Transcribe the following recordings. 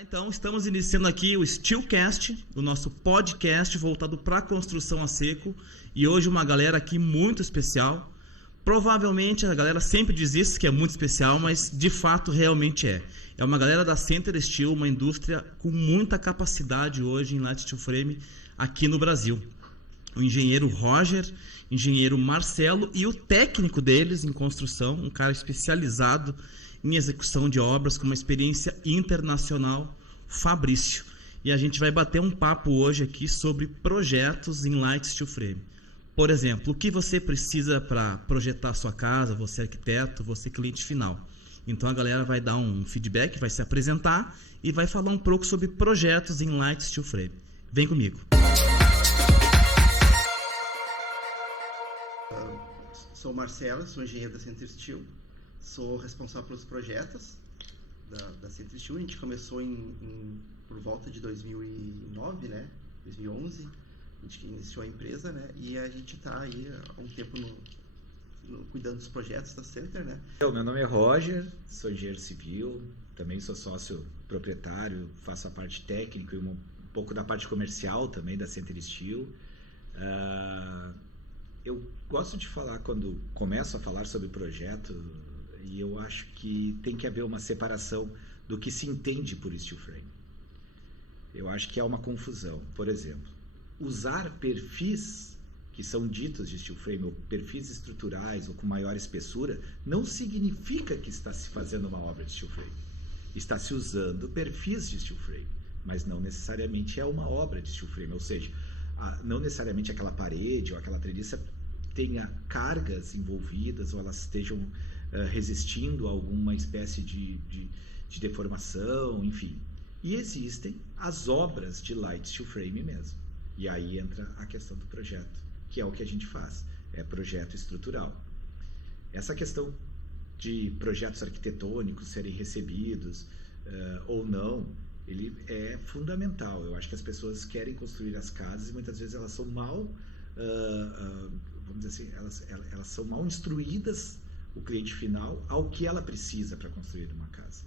Então, estamos iniciando aqui o Steelcast, o nosso podcast voltado para a construção a seco. E hoje uma galera aqui muito especial. Provavelmente a galera sempre diz isso, que é muito especial, mas de fato realmente é. É uma galera da Center Steel, uma indústria com muita capacidade hoje em light steel frame aqui no Brasil. O engenheiro Roger, engenheiro Marcelo e o técnico deles em construção, um cara especializado em execução de obras com uma experiência internacional, Fabrício. E a gente vai bater um papo hoje aqui sobre projetos em light steel frame. Por exemplo, o que você precisa para projetar a sua casa, você arquiteto, você cliente final. Então a galera vai dar um feedback, vai se apresentar e vai falar um pouco sobre projetos em light steel frame. Vem comigo. Sou o Marcelo, sou engenheiro da Center Steel. Sou responsável pelos projetos da Center Steel. A gente começou por volta de 2009, né? 2011. A gente iniciou a empresa, né? E a gente está aí há um tempo cuidando dos projetos da Center, né? Meu nome é Roger, sou engenheiro civil, também sou sócio proprietário, faço a parte técnica e um pouco da parte comercial também da Center Steel. Eu gosto de falar quando começo a falar sobre projeto, e eu acho que tem que haver uma separação do que se entende por steel frame. Eu acho que há uma confusão. Por exemplo, usar perfis que são ditos de steel frame, ou perfis estruturais ou com maior espessura, não significa que está se fazendo uma obra de steel frame. Está se usando perfis de steel frame, mas não necessariamente é uma obra de steel frame. Ou seja, não necessariamente aquela parede ou aquela treliça tenha cargas envolvidas ou elas estejam resistindo a alguma espécie de deformação, enfim. E existem as obras de light steel frame mesmo. E aí entra a questão do projeto, que é o que a gente faz, é projeto estrutural. Essa questão de projetos arquitetônicos serem recebidos ou não, ele é fundamental. Eu acho que as pessoas querem construir as casas e muitas vezes elas são mal, vamos dizer assim, elas são mal instruídas, o cliente final, ao que ela precisa para construir uma casa.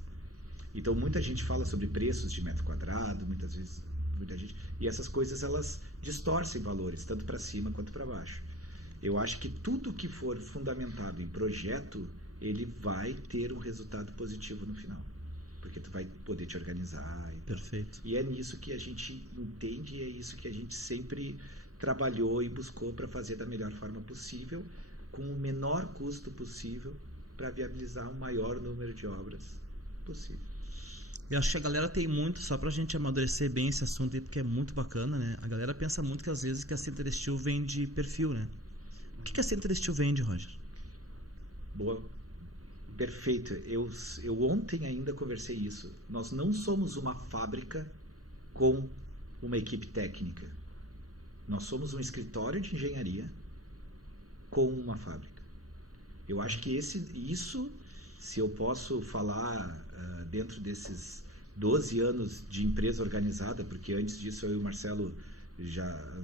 Então muita gente fala sobre preços de metro quadrado, muitas vezes muita gente, e essas coisas elas distorcem valores, tanto para cima quanto para baixo. Eu acho que tudo que for fundamentado em projeto, ele vai ter um resultado positivo no final, porque tu vai poder te organizar. Perfeito. E é nisso que a gente entende e é isso que a gente sempre trabalhou e buscou para fazer da melhor forma possível, com o menor custo possível, para viabilizar o maior número de obras possível. Eu acho que a galera tem muito, só pra gente amadurecer bem esse assunto aí, porque é muito bacana, né? A galera pensa muito que às vezes que a Center Steel vende perfil, né? O que a Center Steel vende, Roger? Boa. Perfeito. Eu ontem ainda conversei isso. Nós não somos uma fábrica com uma equipe técnica. Nós somos um escritório de engenharia com uma fábrica. Eu acho que isso, se eu posso falar dentro desses 12 anos de empresa organizada, porque antes disso eu e o Marcelo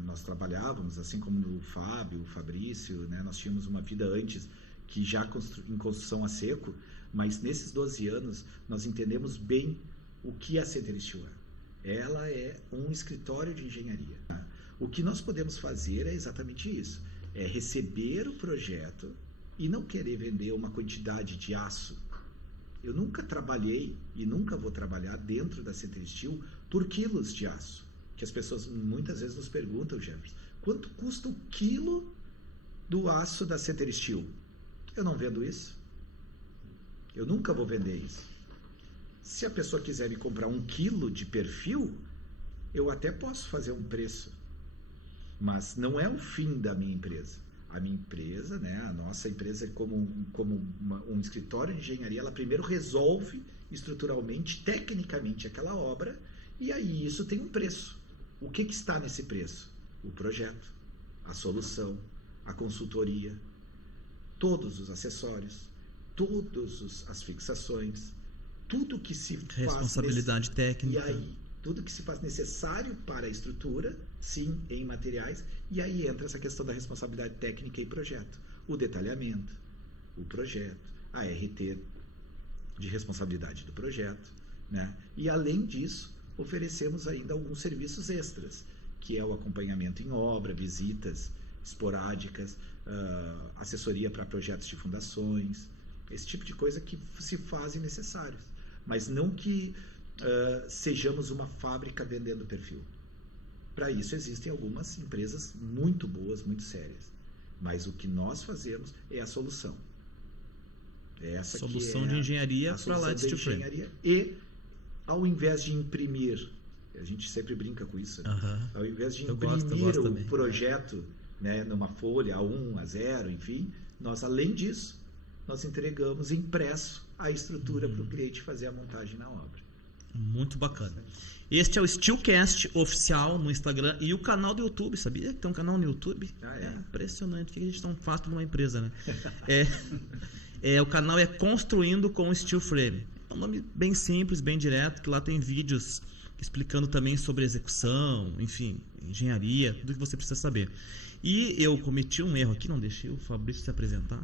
nós trabalhávamos, assim como o Fábio, o Fabrício, né? Nós tínhamos uma vida antes que já em construção a seco, mas nesses 12 anos nós entendemos bem o que a Center Steel é. Ela é um escritório de engenharia. O que nós podemos fazer é exatamente isso, é receber o projeto e não querer vender uma quantidade de aço. Eu nunca trabalhei e nunca vou trabalhar dentro da Center Steel por quilos de aço, que as pessoas muitas vezes nos perguntam, Jefferson, quanto custa o quilo do aço da Center Steel? Eu não vendo isso. Eu nunca vou vender isso. Se a pessoa quiser me comprar 1 quilo de perfil, eu até posso fazer um preço, mas não é o fim da minha empresa. A minha empresa, né, a nossa empresa como um escritório de engenharia, ela primeiro resolve estruturalmente, tecnicamente aquela obra, e aí isso tem um preço. O que está nesse preço? O projeto, a solução, a consultoria, todos os acessórios, todas as fixações, tudo que se faz... Responsabilidade técnica. E aí, tudo que se faz necessário para a estrutura, sim, em materiais, e aí entra essa questão da responsabilidade técnica e projeto. O detalhamento, o projeto, a RT de responsabilidade do projeto, né? E além disso, oferecemos ainda alguns serviços extras, que é o acompanhamento em obra, visitas esporádicas, assessoria para projetos de fundações, esse tipo de coisa que se fazem necessários, mas não que sejamos uma fábrica vendendo perfil. Para isso existem algumas empresas muito boas, muito sérias, mas o que nós fazemos é a solução. Essa Solução que é de engenharia para lá de steel frame. E ao invés de imprimir, a gente sempre brinca com isso, né? Ao invés de imprimir o projeto, né, numa folha A1, A0, enfim, nós além disso, nós entregamos impresso a estrutura para o cliente fazer a montagem na obra. Muito bacana. Este é o Steelcast oficial no Instagram e o canal do YouTube. Sabia que tem um canal no YouTube? É impressionante. Por que a gente tão fácil numa empresa, né? O canal é Construindo com Steel Frame. É um nome bem simples, bem direto, que lá tem vídeos explicando também sobre execução, enfim, engenharia, tudo que você precisa saber. E eu cometi um erro aqui, não deixei o Fabrício se apresentar.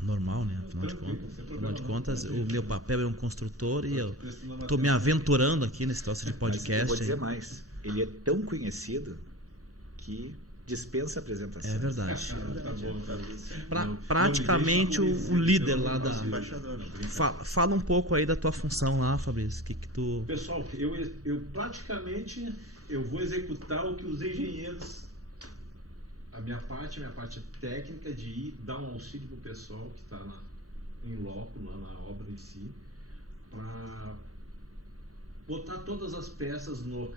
Normal, né? Afinal de contas, o meu papel é um construtor e eu estou me aventurando aqui nesse troço de podcast. Mas eu vou dizer mais, ele é tão conhecido que dispensa apresentação. É verdade. Praticamente o líder lá da... Fala um pouco aí da tua função lá, Fabrício. Que tu... Pessoal, eu praticamente vou executar o que os engenheiros... A minha parte é técnica de ir dar um auxílio para o pessoal que está em loco, lá na obra em si, para botar todas as peças no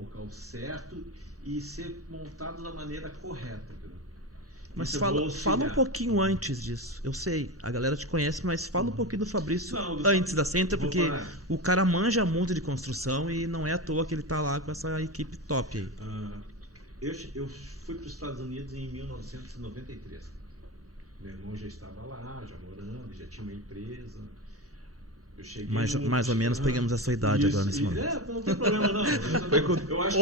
local certo e ser montado da maneira correta. Mas fala um pouquinho antes disso. Eu sei, a galera te conhece, mas fala um pouquinho do Fabrício antes da Center, porque o cara manja muito de construção e não é à toa que ele está lá com essa equipe top aí. Eu fui para os Estados Unidos em 1993. Meu irmão já estava lá, já morando, já tinha uma empresa. Eu cheguei mais ou menos pegamos a sua idade agora nesse momento. Não tem problema não. Foi com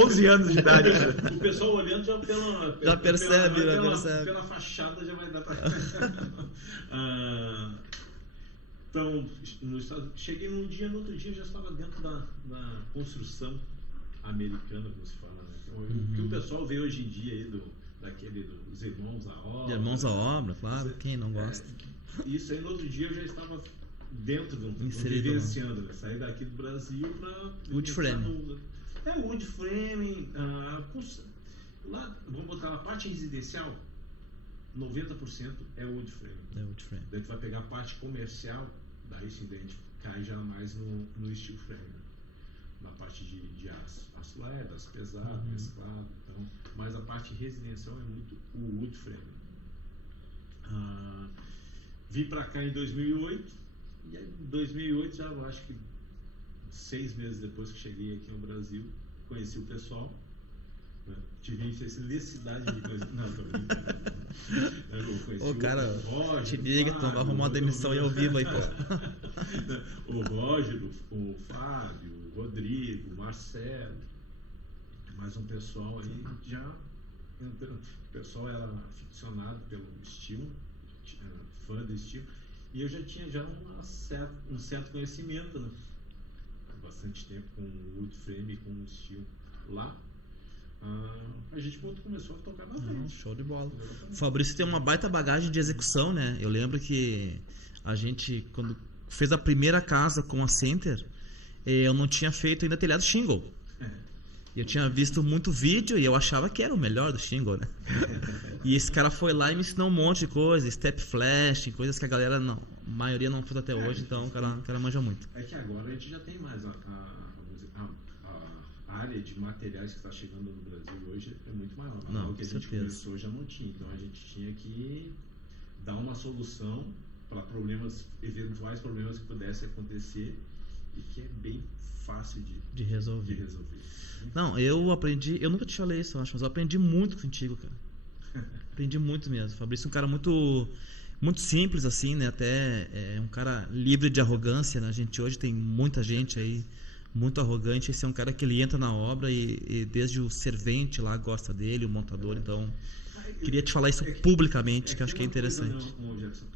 11 anos de idade. O pessoal olhando já já percebe. Pela fachada já vai dar para... Então, cheguei num dia, no outro dia eu já estava dentro da construção americana, como se fala, né? O que o pessoal vê hoje em dia aí dos Irmãos à Obra. Irmãos à Obra, claro, quem não gosta. Isso aí no outro dia eu já estava dentro vivenciando, né? Saí daqui do Brasil para wood frame. Wood frame, lá, vamos botar a parte residencial, 90% é wood frame. Daí tu vai pegar a parte comercial, daí sim, cai já mais no steel frame, né? Na parte de aço leve, aço pesado, mesclado, então, mas a parte residencial é muito o wood frame. Vim para cá em 2008 e em 2008 já eu acho que 6 meses depois que cheguei aqui no Brasil, conheci o pessoal, né? Tive a infelicidade de conhecer. Não, tô brincando. O cara, te liga, tu vai arrumar uma demissão aí ao vivo aí, pô. O Roger, o Fábio, o Rodrigo, o Marcelo, mais um pessoal aí já. O pessoal era aficionado pelo estilo, fã do estilo, e eu já tinha um certo conhecimento, né? Há bastante tempo com o wood frame e com o estilo lá. A gente começou a tocar na frente. Show de bola. O Fabrício tem uma baita bagagem de execução, né? Eu lembro que a gente, quando fez a primeira casa com a Center, eu não tinha feito ainda telhado shingle. E eu tinha visto muito vídeo e eu achava que era o melhor do shingle, né? E esse cara foi lá e me ensinou um monte de coisa, step flash, coisas que a galera a maioria não fez até hoje, então o cara manja muito. É que agora a gente já tem mais a área de materiais que está chegando no Brasil hoje é muito maior. Não, o que a gente começou já não tinha, então a gente tinha que dar uma solução para eventuais problemas que pudessem acontecer e que é bem fácil de resolver. Não, eu nunca te falei isso, eu acho, mas eu aprendi muito contigo, cara. Aprendi muito mesmo. O Fabrício é um cara muito simples, assim, né? Até é um cara livre de arrogância, né? A gente hoje tem muita gente aí muito arrogante. Esse é um cara que ele entra na obra e desde o servente lá gosta dele, o montador, então queria te falar isso publicamente, que acho que é interessante. Jackson,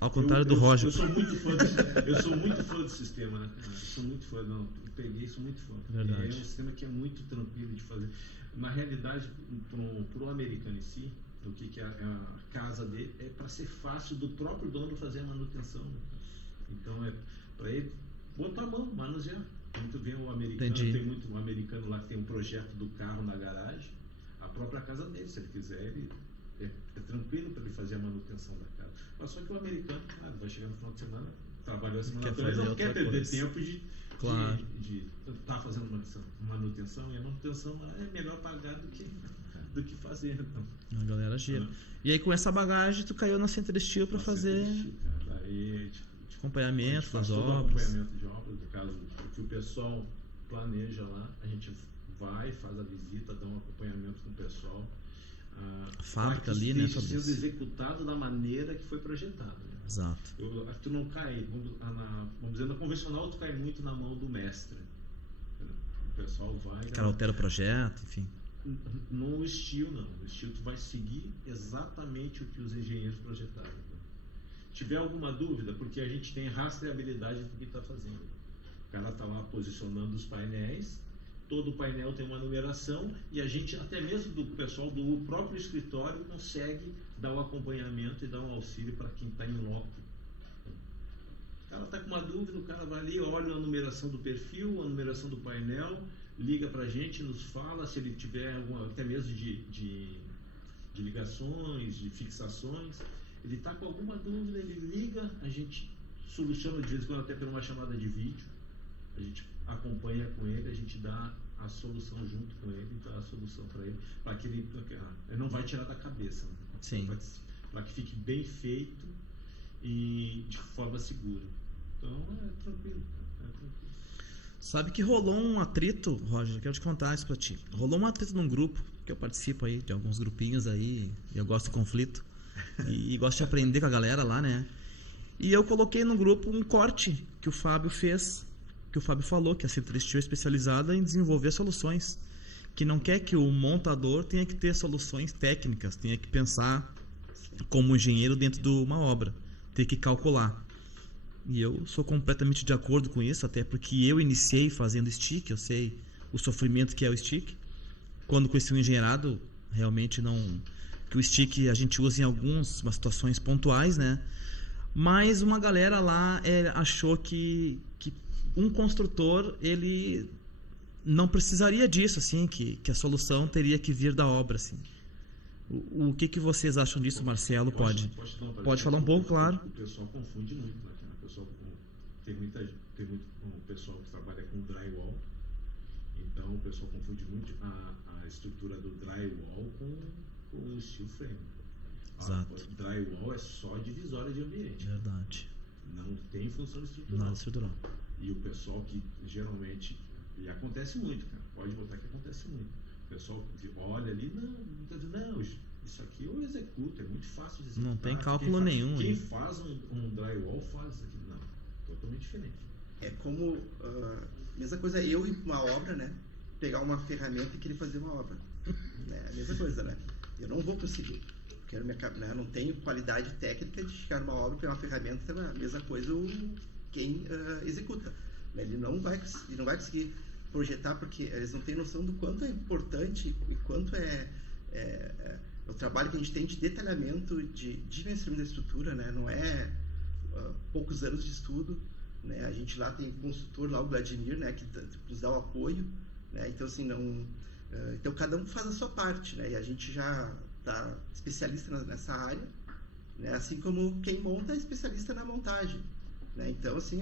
Ao contrário do Roger. Eu sou muito fã do sistema, né? Eu sou muito fã, não. Eu peguei, sou muito fã. Verdade. É um sistema que é muito tranquilo de fazer. Na realidade, para o americano em si, o que é a casa dele é para ser fácil do próprio dono fazer a manutenção. Né? Então é para ele botar a mão, manusear. Muito bem o americano, Entendi. tem muito um americano lá que tem um projeto do carro na garagem, a própria casa dele, se ele quiser, ele é tranquilo para ele fazer a manutenção da casa. Mas só que o americano, claro, vai chegar no final de semana, trabalhou a semana toda, ele não quer perder tempo de estar fazendo manutenção, e a manutenção é melhor pagar do que fazer. Então. A galera gira. E aí com essa bagagem tu caiu na Center Steel para fazer Aí, acompanhamento das todo obras. Acompanhamento de obras, no caso, o que o pessoal planeja lá, a gente vai, faz a visita, dá um acompanhamento com o pessoal. A fábrica ali, né, Fabrício? Fabrício? Sendo executado da maneira que foi projetado. Né? Exato. Tu não cai, vamos dizer, na convencional tu cai muito na mão do mestre. O pessoal vai... O cara altera o projeto, enfim. No estilo, não. No estilo tu vai seguir exatamente o que os engenheiros projetaram. Né? Se tiver alguma dúvida, porque a gente tem rastreabilidade do que está fazendo. O cara está lá posicionando os painéis, todo painel tem uma numeração e a gente, até mesmo do pessoal do próprio escritório, consegue dar o acompanhamento e dar um auxílio para quem está em loco. O cara está com uma dúvida, o cara vai ali, olha a numeração do perfil, a numeração do painel, liga para a gente, nos fala se ele tiver alguma, até mesmo de ligações, de fixações. Ele está com alguma dúvida, ele liga, a gente soluciona de vez em quando até por uma chamada de vídeo. A gente acompanha com ele, a gente dá a solução junto com ele, dá a solução para ele, para que ele não vai tirar da cabeça, né? Sim. Para que fique bem feito e de forma segura. Então é tranquilo. Sabe que rolou um atrito, Roger, quero te contar isso pra ti. Rolou um atrito num grupo, que eu participo aí, de alguns grupinhos aí, e eu gosto do conflito, e gosto de aprender com a galera lá, né? E eu coloquei no grupo um corte que o Fábio fez, que o Fábio falou, que a Center Steel é especializada em desenvolver soluções, que não quer que o montador tenha que ter soluções técnicas, tenha que pensar como engenheiro dentro de uma obra, ter que calcular. E eu sou completamente de acordo com isso, até porque eu iniciei fazendo stick, eu sei o sofrimento que é o stick. Quando conheci o engenheirado, realmente não... que o stick a gente usa em algumas situações pontuais, né? Mas uma galera lá achou que um construtor, ele não precisaria disso, assim, que a solução teria que vir da obra, assim. O que vocês acham disso, Marcelo? Pode falar um pouco, claro. O pessoal confunde muito, né? O pessoal, tem muito pessoal que trabalha com drywall, então o pessoal confunde muito a estrutura do drywall com o steel frame. Exato. O drywall é só divisória de ambiente. Verdade. Não tem função estrutural. Nada estrutural. E o pessoal que geralmente, e acontece muito, cara, pode botar que acontece muito. O pessoal que olha ali, não, isso aqui eu executo, é muito fácil de executar. Não tem cálculo nenhum. Quem faz um drywall faz isso aqui. Não, totalmente diferente. É como, mesma coisa eu ir para uma obra, né? Pegar uma ferramenta e querer fazer uma obra. É a mesma coisa, né? Eu não vou conseguir. Porque eu não tenho qualidade técnica de chegar numa obra, pegar uma ferramenta, a mesma coisa quem executa. Ele não vai conseguir projetar, porque eles não têm noção do quanto é importante e quanto é o trabalho que a gente tem de detalhamento, de dimensionamento da estrutura, né? Não é poucos anos de estudo, né? A gente lá tem um consultor lá, o Vladimir, né? Que nos dá o apoio, né? Então assim, então cada um faz a sua parte, né? E a gente já está especialista nessa área, né? Assim como quem monta é especialista na montagem, né? Então assim,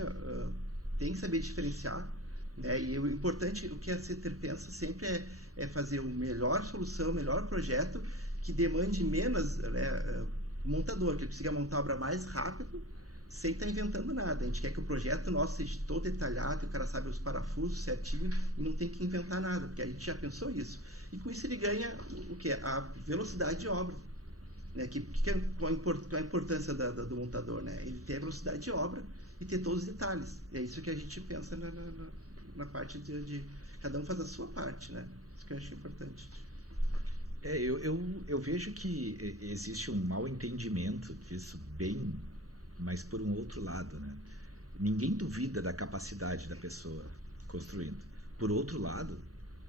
tem que saber diferenciar, né? E o importante, o que a Center pensa sempre é fazer a melhor solução, o melhor projeto que demande menos, né, montador, que ele consiga montar a obra mais rápido sem estar inventando nada. A gente quer que o projeto nosso seja todo detalhado, que o cara sabe os parafusos certinho e não tem que inventar nada, porque a gente já pensou isso. E com isso ele ganha o que? A velocidade de obra. Né? Qual a importância do montador? Né? Ele ter a velocidade de obra e ter todos os detalhes. E é isso que a gente pensa na parte de cada um faz a sua parte, né? Isso que eu acho importante. Eu vejo que existe um mal entendimento disso bem Mas por um outro lado, né? Ninguém duvida da capacidade da pessoa construindo. Por outro lado,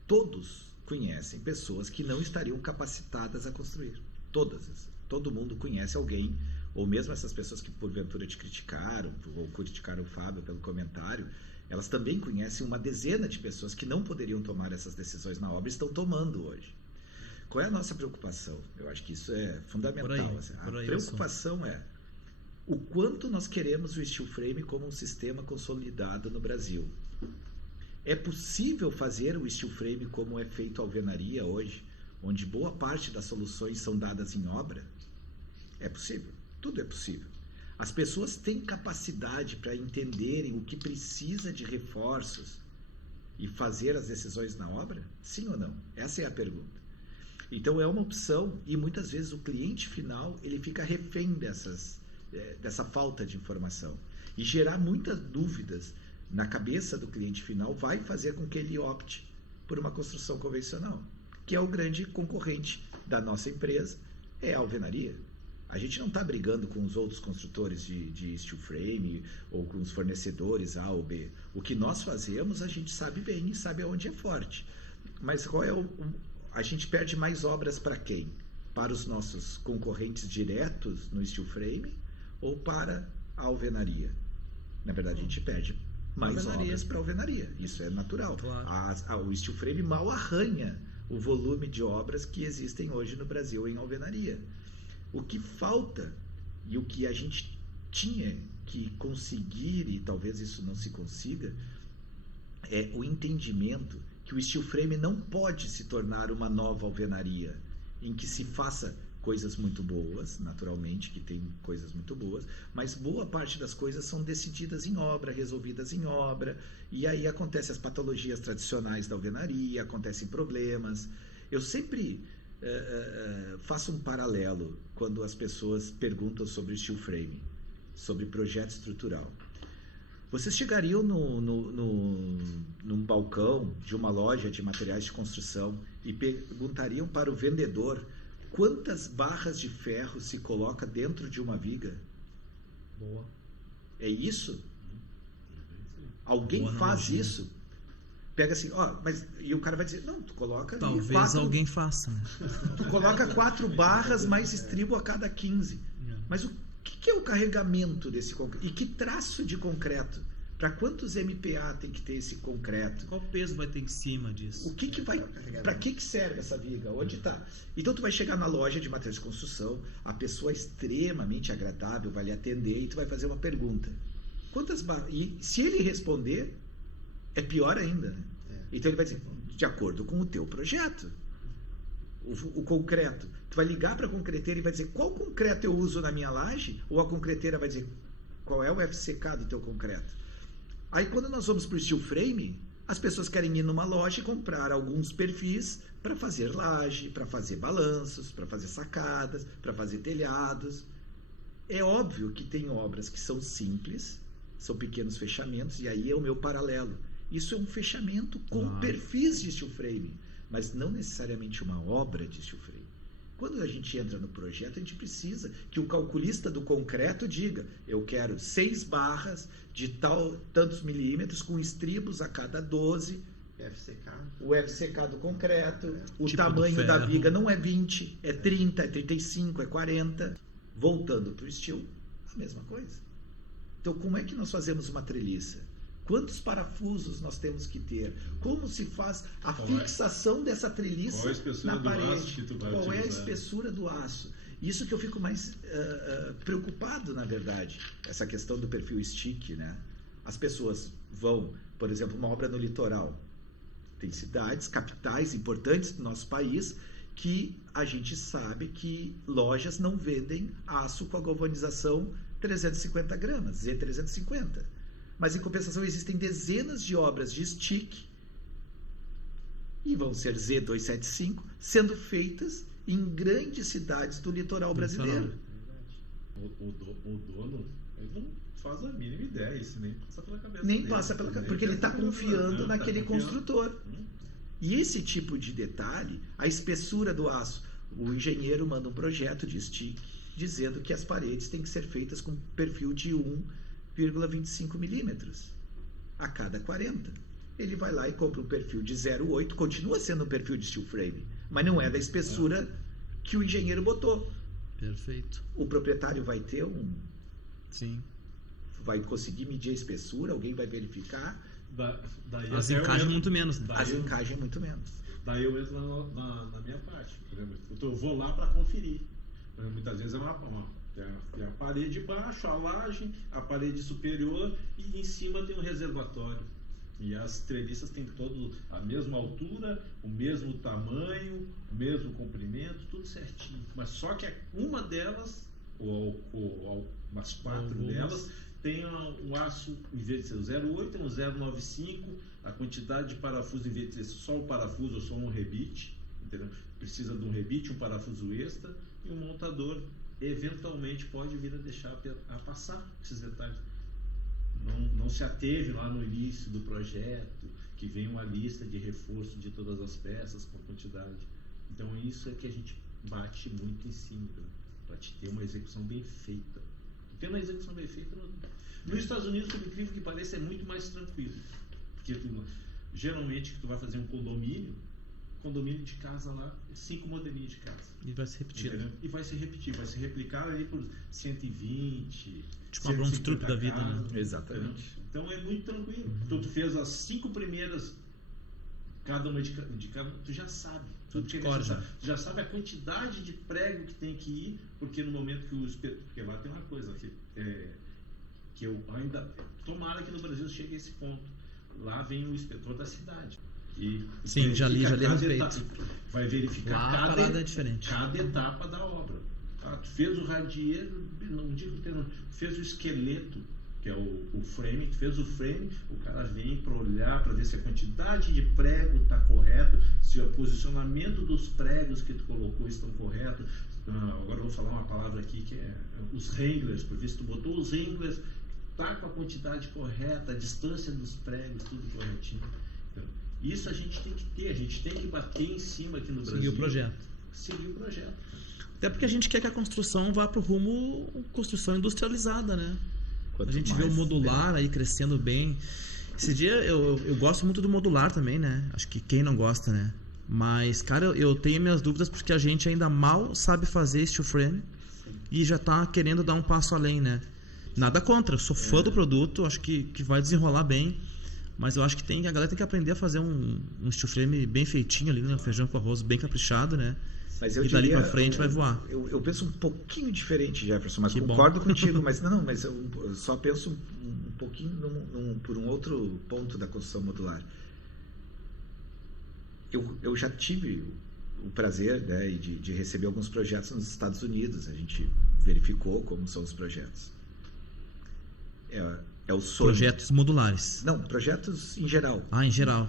todos conhecem pessoas que não estariam capacitadas a construir. Todo mundo conhece alguém, ou mesmo essas pessoas que porventura te criticaram, ou criticaram o Fábio pelo comentário, elas também conhecem uma dezena de pessoas que não poderiam tomar essas decisões na obra e estão tomando hoje. Qual é a nossa preocupação? Eu acho que isso é fundamental. A preocupação é o quanto nós queremos o steel frame como um sistema consolidado no Brasil. É possível fazer o steel frame como é feito a alvenaria hoje, onde boa parte das soluções são dadas em obra? É possível. Tudo é possível. As pessoas têm capacidade para entenderem o que precisa de reforços e fazer as decisões na obra? Sim ou não? Essa é a pergunta. Então é uma opção e muitas vezes o cliente final ele fica refém dessa falta de informação. E gerar muitas dúvidas na cabeça do cliente final vai fazer com que ele opte por uma construção convencional, que é o grande concorrente da nossa empresa, é a alvenaria. A gente não está brigando com os outros construtores de steel frame ou com os fornecedores A ou B. O que nós fazemos, a gente sabe bem e sabe aonde é forte. Mas qual é a gente perde mais obras para quem? Para os nossos concorrentes diretos no steel frame ou para a alvenaria? Na verdade, a gente perde mais obras para a alvenaria. Isso é natural. Claro. O steel frame mal arranha o volume de obras que existem hoje no Brasil em alvenaria. O que falta e o que a gente tinha que conseguir, e talvez isso não se consiga, é o entendimento que o steel frame não pode se tornar uma nova alvenaria, em que se faça coisas muito boas, naturalmente, que tem coisas muito boas, mas boa parte das coisas são decididas em obra, resolvidas em obra, e aí acontecem as patologias tradicionais da alvenaria, acontecem problemas. Eu sempre faço um paralelo quando as pessoas perguntam sobre steel frame, sobre projeto estrutural. Vocês chegariam num balcão de uma loja de materiais de construção e perguntariam para o vendedor quantas barras de ferro se coloca dentro de uma viga? Boa. É isso? Alguém Boa faz analogia. Isso? Pega assim, e o cara vai dizer, não, tu coloca... Talvez alguém faça, né? Tu coloca 4 barras mais estribo a cada 15. Mas o que é o carregamento desse concreto? E que traço de concreto? Para quantos MPa tem que ter esse concreto? Qual peso vai ter em cima disso? O que vai... Para que serve essa viga? Onde está? Então tu vai chegar na loja de materiais de construção, a pessoa é extremamente agradável vai lhe atender e tu vai fazer uma pergunta. Quantas barras? E se ele responder, é pior ainda. Né? Então ele vai dizer, de acordo com o teu projeto, o concreto. Tu vai ligar para a concreteira e vai dizer, qual concreto eu uso na minha laje? Ou a concreteira vai dizer, qual é o FCK do teu concreto? Aí quando nós vamos para o steel frame, as pessoas querem ir numa loja e comprar alguns perfis para fazer laje, para fazer balanços, para fazer sacadas, para fazer telhados. É óbvio que tem obras que são simples, são pequenos fechamentos, e aí é o meu paralelo. Isso é um fechamento com perfis de steel frame, mas não necessariamente uma obra de steel frame. Quando a gente entra no projeto, a gente precisa que o calculista do concreto diga, eu quero 6 barras de tantos milímetros com estribos a cada 12, FCK. o FCK do concreto, o Tipo tamanho da viga não é 20, é 30, é 35, é 40. Voltando para o steel, a mesma coisa. Então, como é que nós fazemos uma treliça? Quantos parafusos nós temos que ter? Como se faz a fixação dessa treliça na parede? Qual é a espessura do aço? Isso que eu fico mais preocupado, na verdade, essa questão do perfil stick, né? As pessoas vão, por exemplo, uma obra no litoral. Tem cidades, capitais importantes do nosso país que a gente sabe que lojas não vendem aço com a galvanização 350 gramas, Z350. Mas, em compensação, existem dezenas de obras de stick, e vão ser Z275, sendo feitas em grandes cidades do litoral brasileiro. O dono, ele não faz a mínima ideia, isso nem passa pela cabeça Nem dele, passa pela cabeça, nem porque ele está pensa confiando tá naquele confiando. construtor. E esse tipo de detalhe, a espessura do aço, o engenheiro manda um projeto de stick, dizendo que as paredes têm que ser feitas com perfil de 1,25 milímetros a cada 40. Ele vai lá e compra um perfil de 0,8, continua sendo um perfil de steel frame, mas não é da espessura que o engenheiro botou. Perfeito. O proprietário vai ter Sim. vai conseguir medir a espessura, alguém vai verificar, Daí As até eu encaixam entro- muito menos, né? as encaixam muito menos. Daí eu entro na minha parte. Por exemplo, eu vou lá para conferir. Muitas vezes tem a parede de baixo, a laje, a parede superior e em cima tem um reservatório. E as treliças têm todas a mesma altura, o mesmo tamanho, o mesmo comprimento, tudo certinho. Mas só que uma delas, ou umas 4 Algumas. delas, tem um aço, em vez de ser o 0,8, é um 0,95. A quantidade de parafuso, em vez de ser só o parafuso ou só um rebite, entendeu? Precisa de um rebite, um parafuso extra, e um montador eventualmente pode vir a deixar a passar esses detalhes. Não se ateve lá no início do projeto, que vem uma lista de reforço de todas as peças com quantidade. Então isso é que a gente bate muito em cima, para te ter uma execução bem feita. Tendo a execução bem feita, nos Estados Unidos, por incrível que pareça, é muito mais tranquilo. Porque geralmente tu vai fazer um condomínio de casa lá, 5 modelinhos de casa. E vai se repetir. Entendeu? E vai se repetir, vai se replicar ali por 120. Tipo uma Bronze Truck da vida, né? casas, Exatamente. entendeu? Então é muito tranquilo. Então tu fez as 5 primeiras, cada uma de cada, tu já sabe. Tudo que é decora, necessário. Tu já sabe a quantidade de prego que tem que ir, porque no momento que o inspetor. Porque lá tem uma coisa que eu ainda. Tomara que no Brasil chegue a esse ponto. Lá vem o inspetor da cidade. E Sim, já li verifica a cada respeito. etapa. Vai verificar Lá a parada é diferente. cada etapa da obra. Tá? Tu fez o radieiro, não digo que não, fez o esqueleto, que é o frame, tu fez o frame, o cara vem para olhar, para ver se a quantidade de prego está correto, se o posicionamento dos pregos que tu colocou estão corretos. Agora eu vou falar uma palavra aqui que é os wranglers, porque se tu botou os wranglers, tá com a quantidade correta, a distância dos pregos, tudo corretinho. Então, isso a gente tem que ter, a gente tem que bater em cima aqui no Brasil. Seguir o projeto. Seguir o projeto. Até porque a gente quer que a construção vá para o rumo construção industrializada, né? Quanto A gente vê o mais, modular aí crescendo bem. Esse dia eu gosto muito do modular também, né? Acho que quem não gosta, né? Mas, cara, eu tenho minhas dúvidas porque a gente ainda mal sabe fazer steel frame e já tá querendo dar um passo além, né? Nada contra, eu sou fã do produto, acho que vai desenrolar bem, mas eu acho que a galera tem que aprender a fazer um steel frame bem feitinho ali, né? Um feijão com arroz bem caprichado, né? Mas eu E dali diria, pra frente vai voar. Eu penso um pouquinho diferente, Jefferson, mas Que bom. concordo contigo, mas mas eu só penso um pouquinho por um outro ponto da construção modular. Eu já tive o prazer, né, de receber alguns projetos nos Estados Unidos. A gente verificou como são os projetos. É o sonho. Projetos modulares. Não, projetos em geral. Ah, em geral.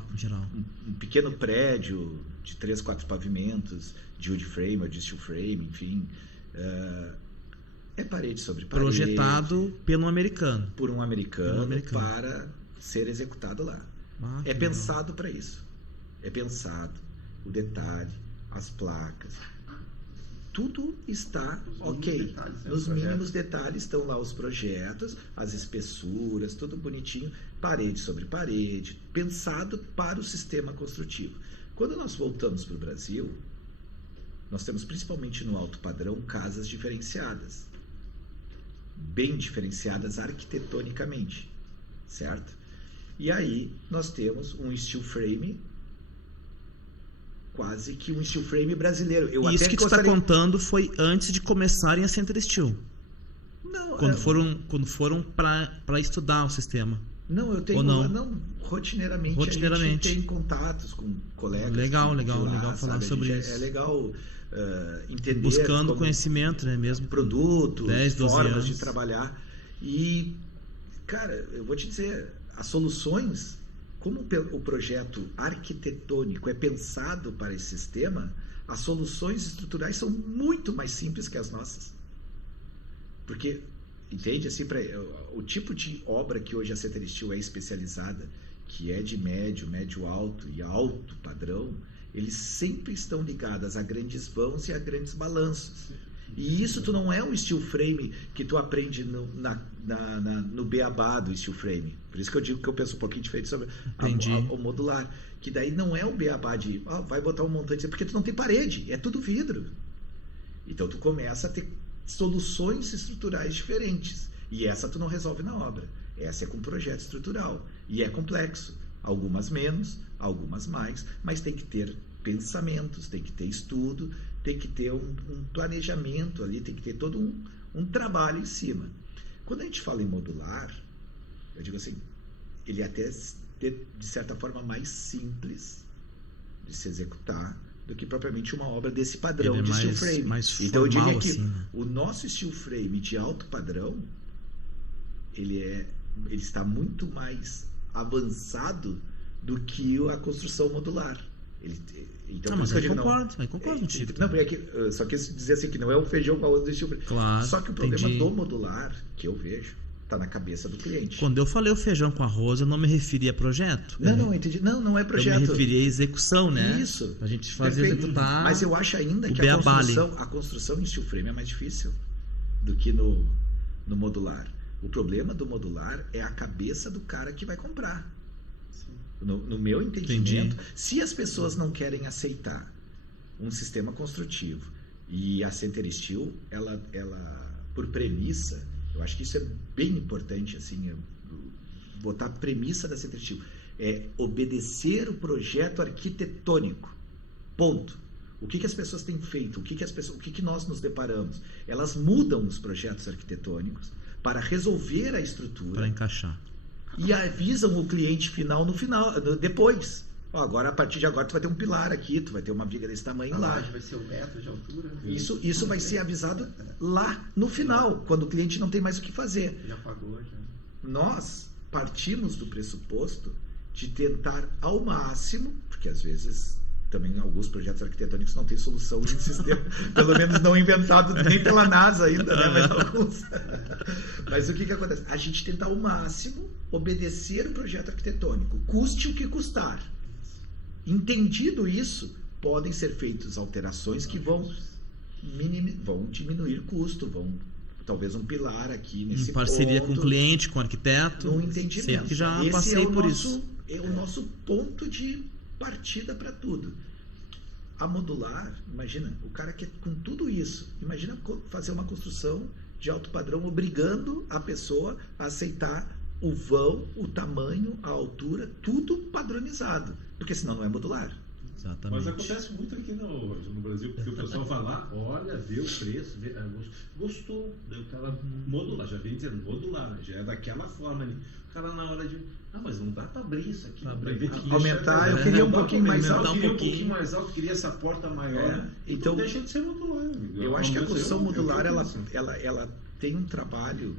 Um pequeno prédio de 3, 4 pavimentos, de wood frame ou de steel frame, enfim. É parede sobre parede. Projetado pelo americano. Por um americano, americano. para ser executado lá. Ah, que É legal. pensado para isso. É pensado o detalhe, as placas. Tudo está Os mínimos ok. detalhes, né, Nos do projeto. mínimos detalhes estão lá os projetos, as espessuras, tudo bonitinho, parede sobre parede, pensado para o sistema construtivo. Quando nós voltamos para o Brasil, nós temos principalmente no alto padrão casas diferenciadas, bem diferenciadas arquitetonicamente, certo? E aí nós temos um steel frame, quase que um steel frame brasileiro. Eu E isso até que tu está gostaria- contando foi antes de começarem a Center Steel. Não, Quando foram para estudar o sistema. Não, eu tenho. Ou não? Não, rotineiramente. A Rotineiramente. gente tem contatos com colegas. Legal, de legal, lá, legal falar sabe? A sobre gente isso. É legal entender. Buscando como conhecimento, né? Mesmo. produtos, 10, 12 formas de anos. trabalhar. E, cara, eu vou te dizer, as soluções, como o projeto arquitetônico é pensado para esse sistema, as soluções estruturais são muito mais simples que as nossas. Porque, entende? Assim, o tipo de obra que hoje a Center Steel é especializada, que é de médio, médio-alto e alto padrão, eles sempre estão ligados a grandes vãos e a grandes balanços. E isso tu não é um steel frame que tu aprende no beabá do steel frame. Por isso que eu digo que eu penso um pouquinho diferente sobre o modular. Que daí não é o beabá de vai botar um montante, porque tu não tem parede, é tudo vidro. Então tu começa a ter soluções estruturais diferentes. E essa tu não resolve na obra. Essa é com projeto estrutural. E é complexo. Algumas menos, algumas mais, mas tem que ter pensamentos, tem que ter estudo, tem que ter um planejamento ali, tem que ter todo um trabalho em cima. Quando a gente fala em modular, eu digo assim, ele é até de certa forma mais simples de se executar do que propriamente uma obra desse padrão de steel frame. Mais então eu diria que assim, né? o nosso steel frame de alto padrão, ele está muito mais avançado do que a construção modular. Então, mas aí concordo contigo. Não, só quis dizer assim que não é o feijão com arroz do steel frame. Claro, só que o problema do modular, que eu vejo, está na cabeça do cliente. Quando eu falei o feijão com arroz, eu não me referi a projeto. Não, entendi. Não é projeto. Eu me referi à execução, né? Isso. A gente fazer executar. Mas eu acho ainda que a construção em steel frame é mais difícil do que no modular. O problema do modular é a cabeça do cara que vai comprar. No meu entendimento, se as pessoas não querem aceitar um sistema construtivo e a Center Steel, ela por premissa, eu acho que isso é bem importante, assim, botar a premissa da Center Steel, é obedecer o projeto arquitetônico. Ponto. O que as pessoas têm feito? O que nós nos deparamos? Elas mudam os projetos arquitetônicos para resolver a estrutura. Para encaixar. E avisam o cliente final depois. Agora, a partir de agora, tu vai ter um pilar aqui, tu vai ter uma viga desse tamanho lá. Vai ser 1 metro de altura. Isso vai ser avisado lá no final, quando o cliente não tem mais o que fazer. Já pagou, já. Nós partimos do pressuposto de tentar ao máximo, porque às vezes também alguns projetos arquitetônicos não têm solução de sistema, pelo menos não inventado nem pela NASA ainda, né? Mas alguns. Mas o que acontece? A gente tenta ao máximo obedecer o projeto arquitetônico, custe o que custar. Entendido isso, podem ser feitas alterações que vão diminuir custo, talvez um pilar aqui nesse ponto. Em parceria com o cliente, com o arquiteto. No entendimento. Sempre que já passei por isso. É o nosso ponto de partida para tudo. A modular, imagina, o cara que com tudo isso, imagina fazer uma construção de alto padrão obrigando a pessoa a aceitar o vão, o tamanho, a altura, tudo padronizado, porque senão não é modular. Exatamente. Mas acontece muito aqui no Brasil, porque o pessoal vai lá, olha, vê o preço, gostou, daí o cara modular, já vem dizendo modular, né? Já é daquela forma ali. O cara na hora de, mas não dá para abrir isso aqui, aumentar, eu queria um pouquinho mais alto, queria um pouquinho mais alto, queria essa porta maior, então deixa de ser modular. Eu acho que a construção modular, ela tem um trabalho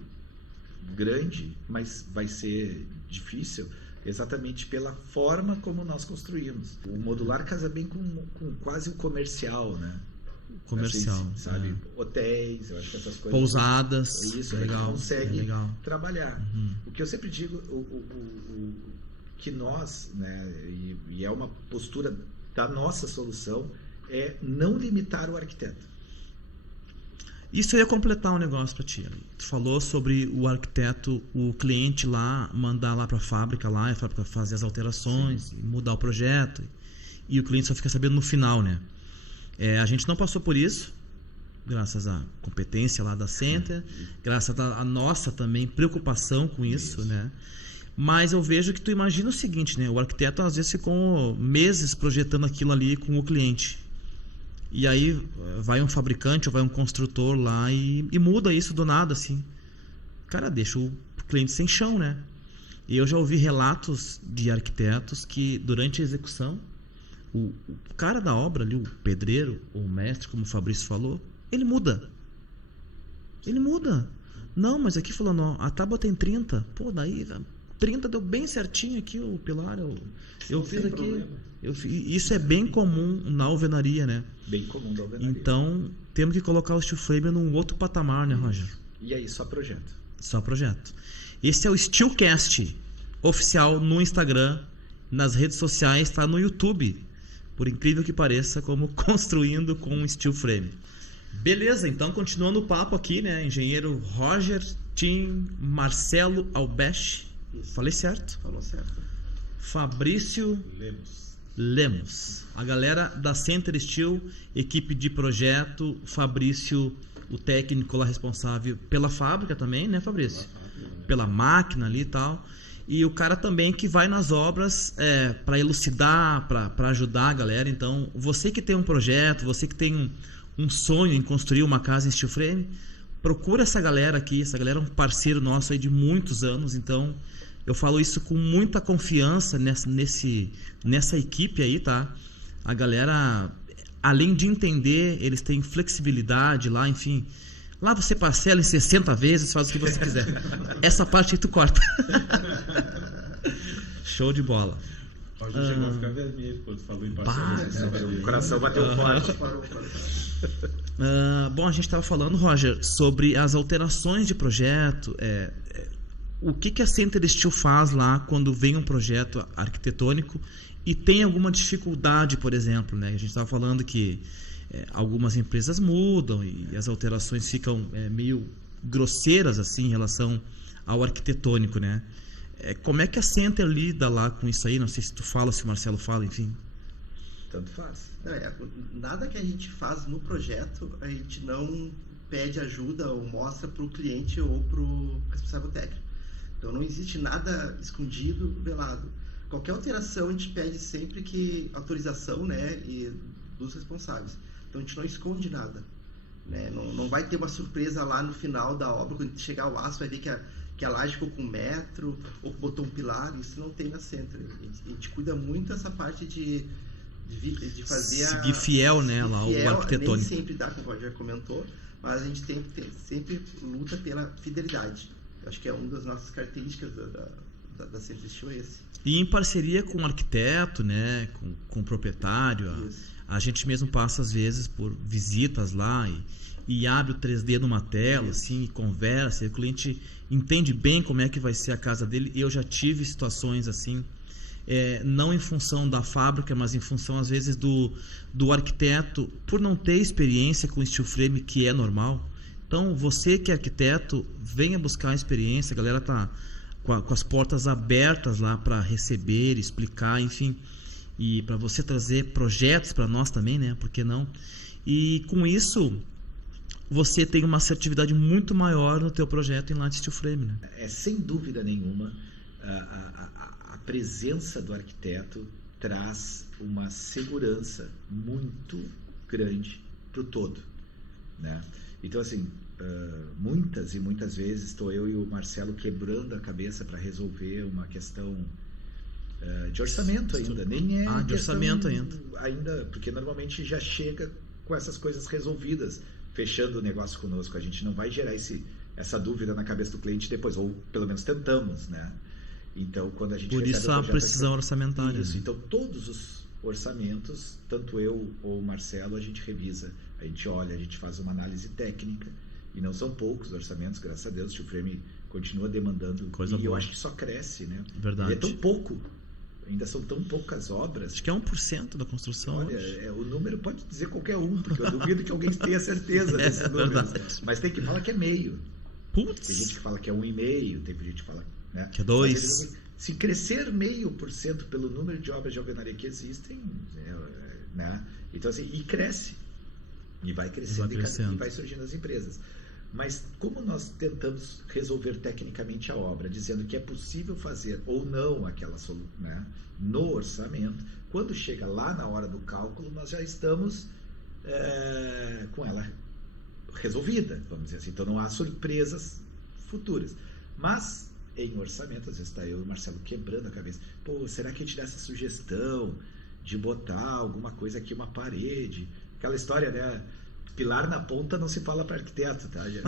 grande, mas vai ser difícil exatamente pela forma como nós construímos. O modular casa bem com quase o comercial, né? Comercial, assim, sabe? Hotéis, eu acho que essas coisas. Pousadas. Isso, legal, consegue trabalhar. O que eu sempre digo, que nós, né, e é uma postura da nossa solução, é não limitar o arquiteto. Isso eu ia completar um negócio para ti. Tu falou sobre o arquiteto, o cliente lá, mandar lá para a fábrica lá, a fábrica fazer as alterações, mudar o projeto, e o cliente só fica sabendo no final, né? A gente não passou por isso, graças à competência lá da Center, graças à nossa também preocupação com isso, né? Mas eu vejo que tu imagina o seguinte, né? O arquiteto às vezes ficou meses projetando aquilo ali com o cliente. E aí vai um fabricante ou vai um construtor lá e muda isso do nada, assim. Cara, deixa o cliente sem chão, né? E eu já ouvi relatos de arquitetos que durante a execução, o cara da obra ali, o pedreiro, ou o mestre, como o Fabrício falou, ele muda. Ele muda. Não, mas aqui falou, não, a tábua tem 30. Pô, daí 30 deu bem certinho aqui o pilar. Eu fiz aqui. Isso é bem comum na alvenaria, né? Bem comum da alvenaria. Então, temos que colocar o steel frame num outro patamar, né, Roger? E aí, só projeto. Só projeto. Esse é o Steelcast oficial no Instagram, nas redes sociais, está no YouTube. Por incrível que pareça, como construindo com um steel frame. Beleza, então continuando o papo aqui, né? Engenheiro Roger Tim Marcelo Albech. Isso. Falei certo? Falou certo. Fabrício Lemos. A galera da Center Steel, equipe de projeto, Fabrício, o técnico lá responsável pela fábrica também, né, Fabrício? Pela máquina ali e tal. E o cara também que vai nas obras para elucidar, para ajudar a galera. Então, você que tem um projeto, você que tem um sonho em construir uma casa em steel frame, procura essa galera aqui. Essa galera é um parceiro nosso aí de muitos anos. Então, eu falo isso com muita confiança nessa equipe aí, tá? A galera, além de entender, eles têm flexibilidade lá, enfim. Lá você parcela em 60 vezes, faz o que você quiser. Essa parte aí tu corta. Show de bola. O Roger chegou a ficar vermelho quando falou em parcela. O coração bateu forte. Bom, a gente estava falando, Roger, sobre as alterações de projeto. O que a Center Steel faz lá quando vem um projeto arquitetônico e tem alguma dificuldade, por exemplo, né? A gente estava falando que algumas empresas mudam e as alterações ficam meio grosseiras assim em relação ao arquitetônico, né? Como é que a Center lida lá com isso aí? Não sei se tu fala, se o Marcelo fala, enfim. Tanto faz. Nada que a gente faz no projeto, a gente não pede ajuda ou mostra para o cliente ou para o responsável técnico. Então não existe nada escondido, velado. Qualquer alteração a gente pede sempre que autorização, né, dos responsáveis. Então a gente não esconde nada, né? Não vai ter uma surpresa lá no final da obra, quando chegar o aço vai ver que a laje ficou com 1 metro ou botou um pilar. Isso não tem na Center. A gente cuida muito dessa parte de fazer seguir fiel, né, lá o arquitetônico. Nem sempre dá, como o Roger comentou, mas a gente sempre luta pela fidelidade. Eu acho que é uma das nossas características da Center Steel esse. E em parceria com o arquiteto, né, com o proprietário, a gente mesmo passa às vezes por visitas lá e abre o 3D numa tela, assim, e conversa, e o cliente entende bem como é que vai ser a casa dele. Eu já tive situações assim, não em função da fábrica, mas em função às vezes do arquiteto, por não ter experiência com steel frame, que é normal. Então, você que é arquiteto, venha buscar a experiência. A galera tá com as portas abertas lá para receber, explicar, enfim. E para você trazer projetos para nós também, né? Por que não? E com isso, você tem uma assertividade muito maior no teu projeto em Light Steel Frame, né? Sem dúvida nenhuma, a presença do arquiteto traz uma segurança muito grande para o todo, né? Então, assim, muitas e muitas vezes estou eu e o Marcelo quebrando a cabeça para resolver uma questão de orçamento ainda. Nem é de orçamento ainda. Porque normalmente já chega com essas coisas resolvidas, fechando o negócio conosco. A gente não vai gerar essa dúvida na cabeça do cliente depois, ou pelo menos tentamos, né? Então, quando a gente por isso a precisão orçamentária. Isso. Então, todos os orçamentos, tanto eu ou o Marcelo, a gente revisa, a gente olha, a gente faz uma análise técnica, e não são poucos orçamentos, graças a Deus. O steel frame continua demandando coisa boa. Eu acho que só cresce, né? Verdade. E é tão pouco, ainda são tão poucas obras. Acho que é 1% da construção. Olha, o número pode dizer qualquer um, porque eu duvido que alguém tenha certeza desse número. Verdade. Mas tem que falar que é meio. Putz. Tem gente que fala que é 1,5, tem gente que fala, né, que é 2. Se crescer 0,5% pelo número de obras de alvenaria que existem, né? Então, assim, e cresce. E vai crescendo, e vai surgindo as empresas. Mas como nós tentamos resolver tecnicamente a obra, dizendo que é possível fazer ou não aquela solução, né, no orçamento, quando chega lá na hora do cálculo, nós já estamos com ela resolvida, vamos dizer assim. Então não há surpresas futuras. Mas em orçamento, às vezes está eu e o Marcelo quebrando a cabeça. Pô, será que a gente dá essa sugestão de botar alguma coisa aqui, uma parede? Aquela história, né? Pilar na ponta não se fala para arquiteto, tá, gente?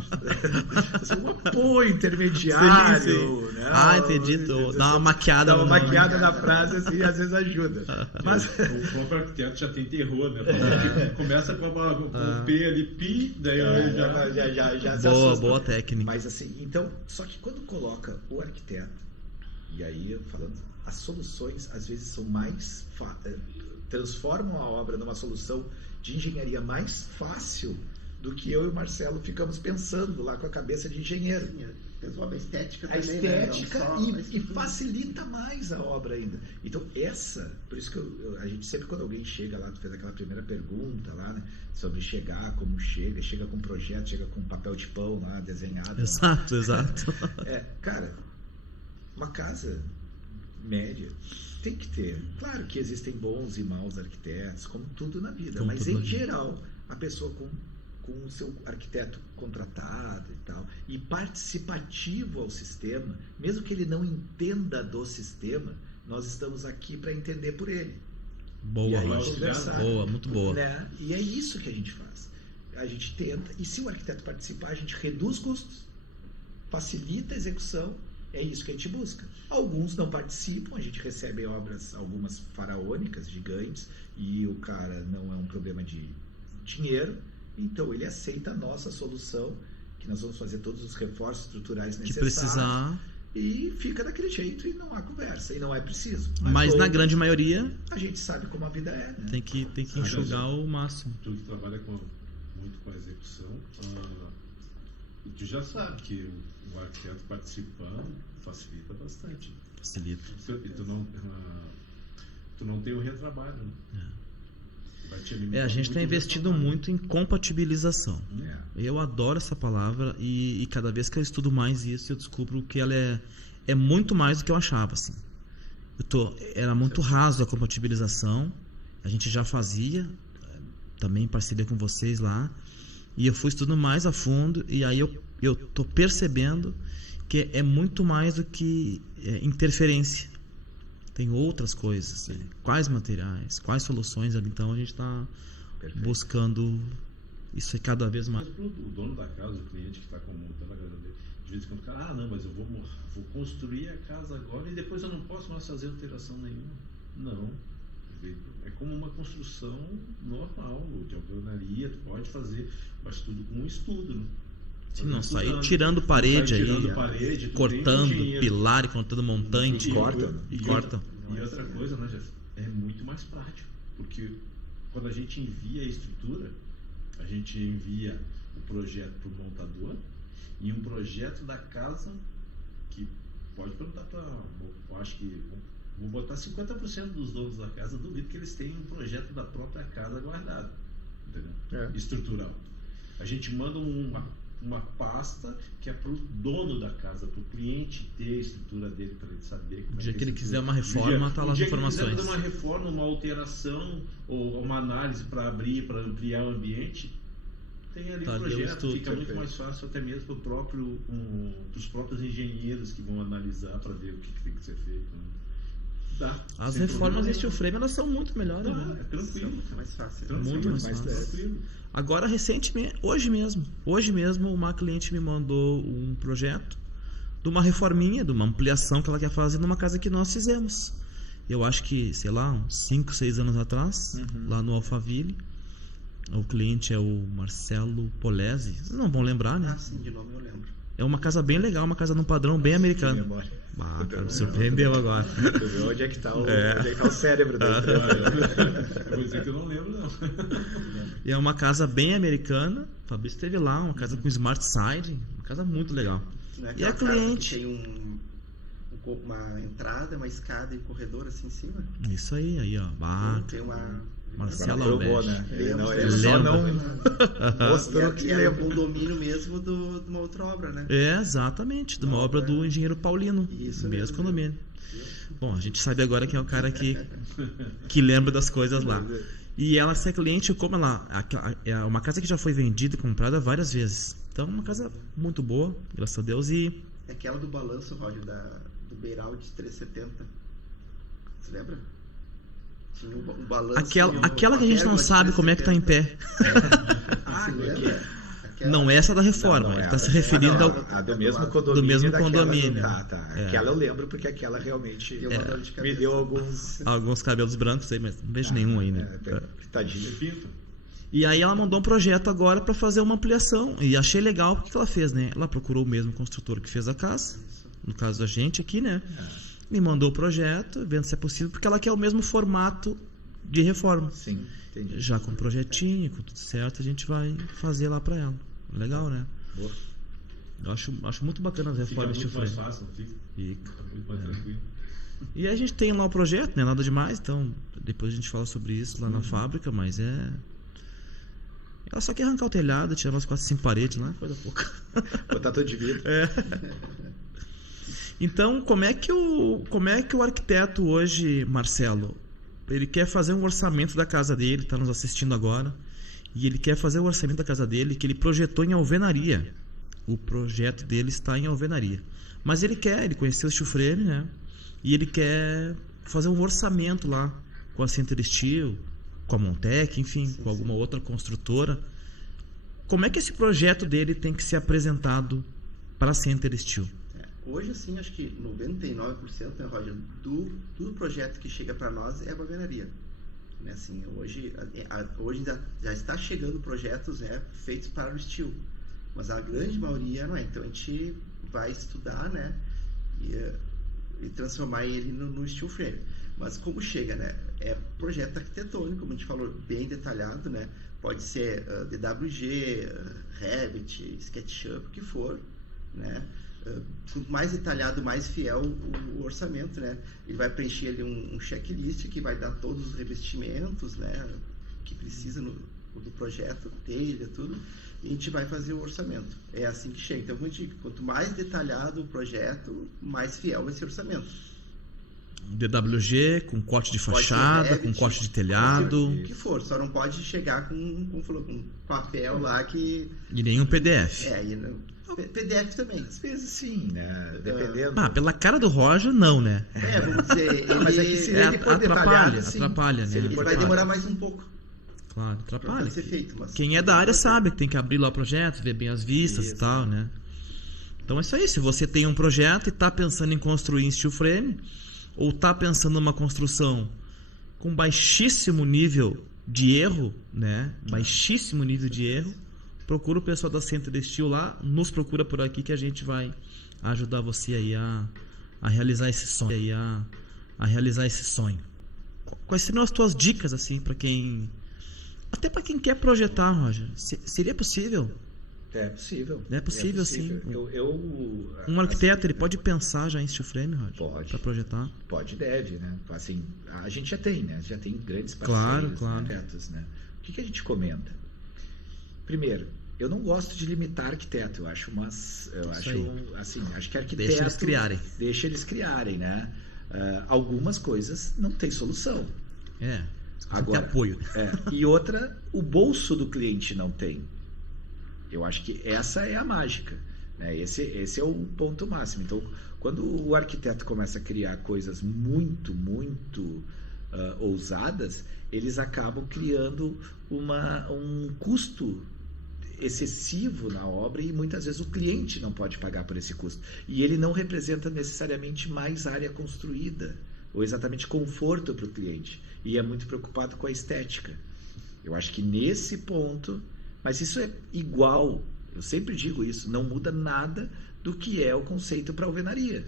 Um apoio intermediário, sim. Né? Entendi. Dá uma maquiada. Dá uma maquiada na frase, assim, às vezes ajuda. Mas o próprio arquiteto já tem terror, né? Começa com o P ali, pi, daí já boa técnica. Mas assim, então, só que quando coloca o arquiteto, e aí eu falando, as soluções às vezes são mais transformam a obra numa solução de engenharia mais fácil do que eu e o Marcelo ficamos pensando lá com a cabeça de engenheiro. Pessoal, a estética A também, estética né? Não só a e estrutura. facilita mais a obra ainda. Então, por isso que a gente sempre, quando alguém chega lá, tu fez aquela primeira pergunta lá, né, sobre chegar, como chega com projeto, chega com papel de pão lá, desenhado. Exato. Cara, uma casa média tem que ter. Claro que existem bons e maus arquitetos, como tudo na vida, Como mas tudo em na vida. geral, a pessoa com o seu arquiteto contratado e tal, e participativo ao sistema, mesmo que ele não entenda do sistema, nós estamos aqui para entender por ele. E Boa, aí Roger. conversar. Boa, muito boa. Né? E é isso que a gente faz. A gente tenta, e se o arquiteto participar, a gente reduz custos, facilita a execução, é isso que a gente busca. Alguns não participam, a gente recebe obras, algumas faraônicas, gigantes, e o cara não é um problema de dinheiro, então ele aceita a nossa solução, que nós vamos fazer todos os reforços estruturais Que necessários, precisar. e fica daquele jeito, e não há conversa, e não é preciso. Mas na outros, grande maioria a gente sabe como a vida é, né? tem que enxugar o máximo. Tu que trabalha muito com a execução, tu já sabe que o arquiteto participando facilita bastante. Facilita. E tu não tem o retrabalho, né? Vai te alimentar A gente muito tem do investido retrabalho. muito em compatibilização. É. Eu adoro essa palavra e cada vez que eu estudo mais isso, eu descubro que ela é muito mais do que eu achava, assim. Era muito raso a compatibilização. A gente já fazia, também em parceria com vocês lá. E eu fui estudando mais a fundo e aí eu tô percebendo que é muito mais do que interferência. Tem outras coisas. Quais materiais, quais soluções. Então a gente está Perfeito. buscando isso cada vez mais. Mas o dono da casa, o cliente que está montando a casa dele, de vez em quando fala, não, mas eu vou construir a casa agora e depois eu não posso mais fazer alteração nenhuma. Não. É como uma construção normal, de alvenaria, tu pode fazer, mas tudo com um estudo, né? Se não sair Estudando. tirando parede Sai aí, tirando parede, tu cortando tem engenheiro. pilar e cortando montante. E corta. E corta. E outra coisa, né, Jeff? É muito mais prático, porque quando a gente envia a estrutura, a gente envia o projeto para o montador e um projeto da casa que pode perguntar para, eu acho que vou botar 50% dos donos da casa, duvido que eles tenham um projeto da própria casa guardado, entendeu? Estrutural. A gente manda uma pasta que é para o dono da casa, para o cliente ter a estrutura dele, para ele saber como O dia é que ele a quiser estrutura. uma reforma, tá lá as O dia que ele informações. quiser fazer uma reforma, uma alteração ou uma análise para abrir, para ampliar o ambiente, tem ali Tá o ali o projeto, estudo, fica muito perfeito. mais fácil até mesmo para os próprios engenheiros que vão analisar para ver o que tem que ser feito. Né? Dá. As Sem reformas problema em steel frame, elas são muito melhores, nenhum. né? É tranquilo. Muito mais fácil. Tranquilo, Muito mais fácil. tranquilo. Agora, recentemente, hoje mesmo, uma cliente me mandou um projeto de uma reforminha, de uma ampliação que ela quer fazer numa casa que nós fizemos. Eu acho que, sei lá, uns 5, 6 anos atrás, lá no Alphaville. O cliente é o Marcelo Polese. Vocês não vão lembrar, né? Ah, sim, de nome eu lembro. É uma casa bem legal, uma casa num padrão bem americano. Memória. Ah, cara, me surpreendeu agora. Tu vê onde é que está o cérebro dele. Eu vou dizer que eu não lembro, não. E é uma casa bem americana. O Fabrício esteve lá, uma casa com smart siding, uma casa muito legal. Não é E a aquela casa cliente? que tem uma entrada, uma escada e um corredor assim em cima? Isso aí, ó. Ah, Tem uma... Marcelo Provou, Alberti. né? Ele Lembro, ele só lembro. não mostrou que E era um lembra. condomínio mesmo de uma outra obra, né? É, exatamente, de uma obra do engenheiro Paulino, Isso mesmo mesmo. condomínio. Bom, a gente sabe agora quem é o cara que lembra das coisas lá. E ela, essa cliente, como ela é uma casa que já foi vendida e comprada várias vezes. Então, uma casa muito boa, graças a Deus. E É aquela do balanço, Roger, do Beiral de 370. Você lembra? Tinha um balanço. aquela que a gente não sabe como é que tá em pé. Você lembra? Não é essa da reforma, ele está se referindo ao. A do mesmo condomínio. Do mesmo daquela- condomínio. Tá. É. Aquela eu lembro porque aquela realmente Deu uma dor de me cabeça. deu alguns. Alguns cabelos brancos aí, mas não vejo nenhum aí, né? Tadinho. Pinto. E aí ela mandou um projeto agora para fazer uma ampliação. E achei legal porque ela fez, né? Ela procurou o mesmo construtor que fez a casa, no caso da gente aqui, né? Me mandou o projeto, vendo se é possível, porque ela quer o mesmo formato de reforma. Sim, entendi. Já com projetinho, com tudo certo, a gente vai fazer lá para ela. Legal, né? Boa. Eu acho muito bacana as Fica reformas muito steel mais frame. fácil, não fica? Fica. Fica muito mais tranquilo. E a gente tem lá o projeto, né? Nada demais, então depois a gente fala sobre isso lá na fábrica, mas ela só quer arrancar o telhado, tirar umas 4, 5 paredes lá, coisa pouca. Botar tudo de vidro. Então, como é que o arquiteto hoje, Marcelo, ele quer fazer um orçamento da casa dele, está nos assistindo agora, e ele quer fazer o orçamento da casa dele que ele projetou em alvenaria. O projeto dele está em alvenaria. Mas ele conheceu o steel frame, né? E ele quer fazer um orçamento lá com a Center Steel, com a Montec, enfim, com alguma outra construtora. Como é que esse projeto dele tem que ser apresentado para a Center Steel? Hoje, assim, acho que 99%, né, Roger, do projeto que chega para nós é a alvenaria. Né, assim, hoje já está chegando projetos, né, feitos para o steel, mas a grande maioria não é. Então a gente vai estudar, né, e transformar ele no steel frame. Mas como chega, né, é projeto arquitetônico, como a gente falou, bem detalhado, né, pode ser DWG, Revit, SketchUp, o que for, né. Quanto mais detalhado, mais fiel o orçamento, né? Ele vai preencher ali um checklist que vai dar todos os revestimentos, né, que precisa do projeto, telha, tudo, e a gente vai fazer o orçamento. É assim que chega. Então, como eu digo, quanto mais detalhado o projeto, mais fiel vai ser o orçamento. DWG, com corte de fachada, com corte de telhado. O que for, só não pode chegar com papel lá que... E nenhum PDF. PDF também. Às vezes sim, né? Dependendo. Pela cara do Roger, não, né? Vamos dizer... Mas é que se ele for detalhado, sim. Atrapalha, né? Ele vai demorar mais um pouco. Claro, atrapalha. Pra ser feito, mas quem é da área sabe que tem que abrir lá o projeto, ver bem as vistas e tal, né? Então é isso aí. Se você tem um projeto e está pensando em construir em steel frame, ou está pensando numa construção com baixíssimo nível de erro, né? Baixíssimo nível de erro, procura o pessoal da Center Steel lá, nos procura por aqui que a gente vai ajudar você aí a realizar esse sonho, a realizar esse sonho. Quais seriam as tuas dicas assim para quem, até para quem quer projetar, Roger? Seria possível? É possível. É possível, sim. Um Assim, arquiteto, ele pode pensar já em steel frame, Roger? Pode. Para projetar? Pode e deve, né? Assim, a gente já tem, né? Já tem grandes parceiros, claro. arquitetos, né? O que a gente comenta? Primeiro, eu não gosto de limitar arquiteto. Eu acho acho que arquiteto... Deixa eles criarem. Deixa eles criarem, né? Algumas coisas não tem solução. Agora, tem apoio. E outra, o bolso do cliente não tem. Eu acho que essa é a mágica, né? Esse é o ponto máximo. Então, quando o arquiteto começa a criar coisas muito, muito ousadas, eles acabam criando um custo excessivo na obra e muitas vezes o cliente não pode pagar por esse custo. E ele não representa necessariamente mais área construída ou exatamente conforto para o cliente. E é muito preocupado com a estética. Eu acho que nesse ponto... Mas isso é igual, eu sempre digo isso, não muda nada do que é o conceito para alvenaria.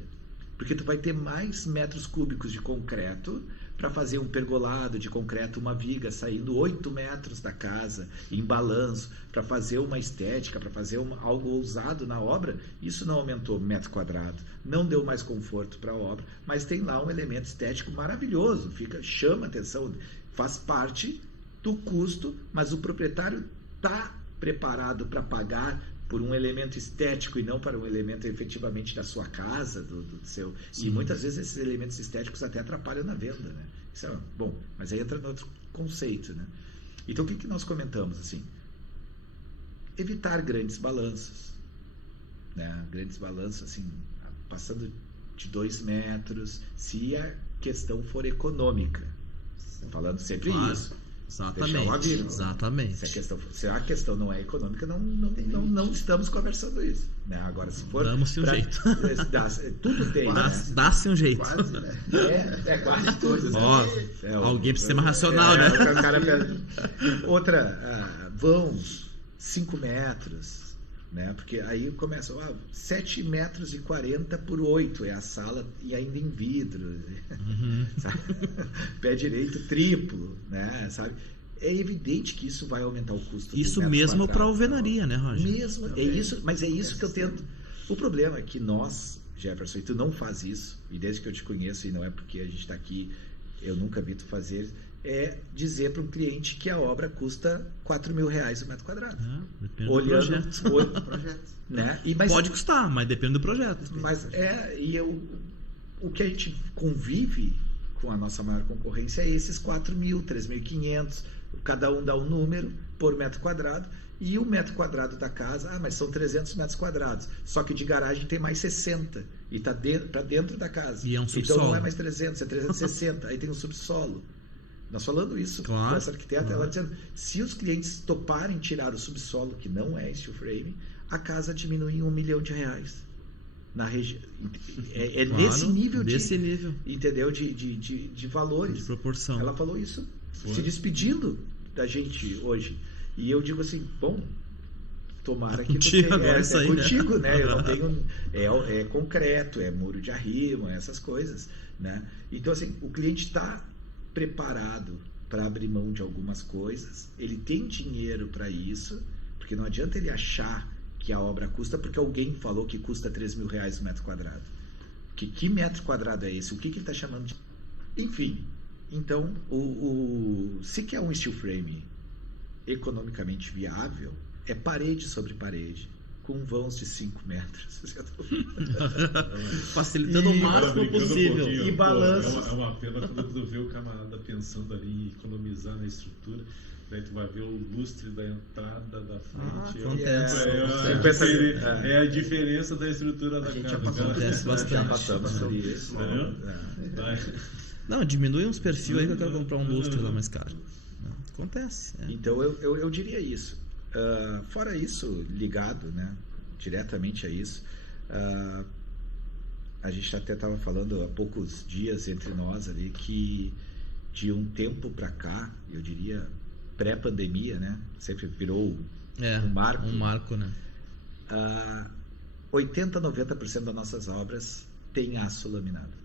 Porque tu vai ter mais metros cúbicos de concreto para fazer um pergolado de concreto, uma viga saindo 8 metros da casa, em balanço, para fazer uma estética, para fazer algo ousado na obra. Isso não aumentou metro quadrado, não deu mais conforto para a obra, mas tem lá um elemento estético maravilhoso, chama atenção, faz parte do custo, mas o proprietário está preparado para pagar por um elemento estético e não para um elemento efetivamente da sua casa, do seu... Sim. E muitas vezes esses elementos estéticos até atrapalham na venda, né? Isso é bom, mas aí entra no outro conceito, né? Então o que nós comentamos assim? Evitar grandes balanços, né? Grandes balanços assim, passando de 2 metros, se a questão for econômica. Falando sempre isso. Exatamente. Se a questão não é econômica, não estamos conversando isso. Né? Agora, se for. Dá-se um jeito. Tudo tem. Né? Dá-se um jeito. Quase, né? Quase tudo. Alguém precisa ser mais racional, né? Outra, vãos, 5 metros, né? Porque aí começa, 7 metros e 40 por 8 é a sala e ainda em vidro, sabe? Pé direito triplo, né? Sabe? É evidente que isso vai aumentar o custo do Isso metro mesmo quadrado. para alvenaria, né, Roger? Mesmo, é isso, mas é isso que eu tento. O problema é que nós, Jefferson, e tu não faz isso, e desde que eu te conheço, e não é porque a gente está aqui, eu nunca vi tu fazer, é dizer para um cliente que a obra custa R$4.000 o metro quadrado. Depende Olhando do projeto. Projeto. né? Pode custar, mas depende do projeto. Mas o que a gente convive com a nossa maior concorrência é esses 4.000, 3.500, cada um dá um número por metro quadrado, e o metro quadrado da casa, mas são 300 metros quadrados, só que de garagem tem mais 60, e está dentro da casa. E é um então subsolo. não é mais 300, é 360, aí tem um subsolo. Nós falando isso Claro, com essa arquiteta, ela dizendo, se os clientes toparem tirar o subsolo, que não é steel frame, a casa diminui em R$1 milhão na região. É Claro, nesse nível nível entendeu? De valores. de proporção. Ela falou isso Foi. se despedindo da gente hoje. E eu digo assim, bom, tomara que você Contigo, agora isso aí, né? contigo, né? Eu não tenho é concreto, é muro de arrimo, essas coisas, né? Então assim, o cliente está preparado para abrir mão de algumas coisas, ele tem dinheiro para isso, porque não adianta ele achar que a obra custa porque alguém falou que custa R$3.000 o metro quadrado. Que metro quadrado é esse? O que ele está chamando de... Enfim, então, se quer um steel frame economicamente viável, é parede sobre parede, com vãos de 5 metros. Facilitando o E- máximo Brincando um possível. pouquinho, E balanços. É uma pena quando tu vê o camarada pensando ali em economizar na estrutura, daí tu vai ver o lustre da entrada da frente. Acontece. É a diferença da estrutura da gente casa. já passou cara. Acontece bastante. Já passamos por isso. Entendeu? É. Não, diminui uns perfis aí que eu quero comprar um lustre lá mais caro. Não, acontece. Então eu diria isso. Fora isso, ligado, né, diretamente a isso, a gente até estava falando há poucos dias entre nós ali que de um tempo para cá, eu diria pré-pandemia, né, sempre virou um marco. Um marco, né? 80, 90% das nossas obras tem aço laminado.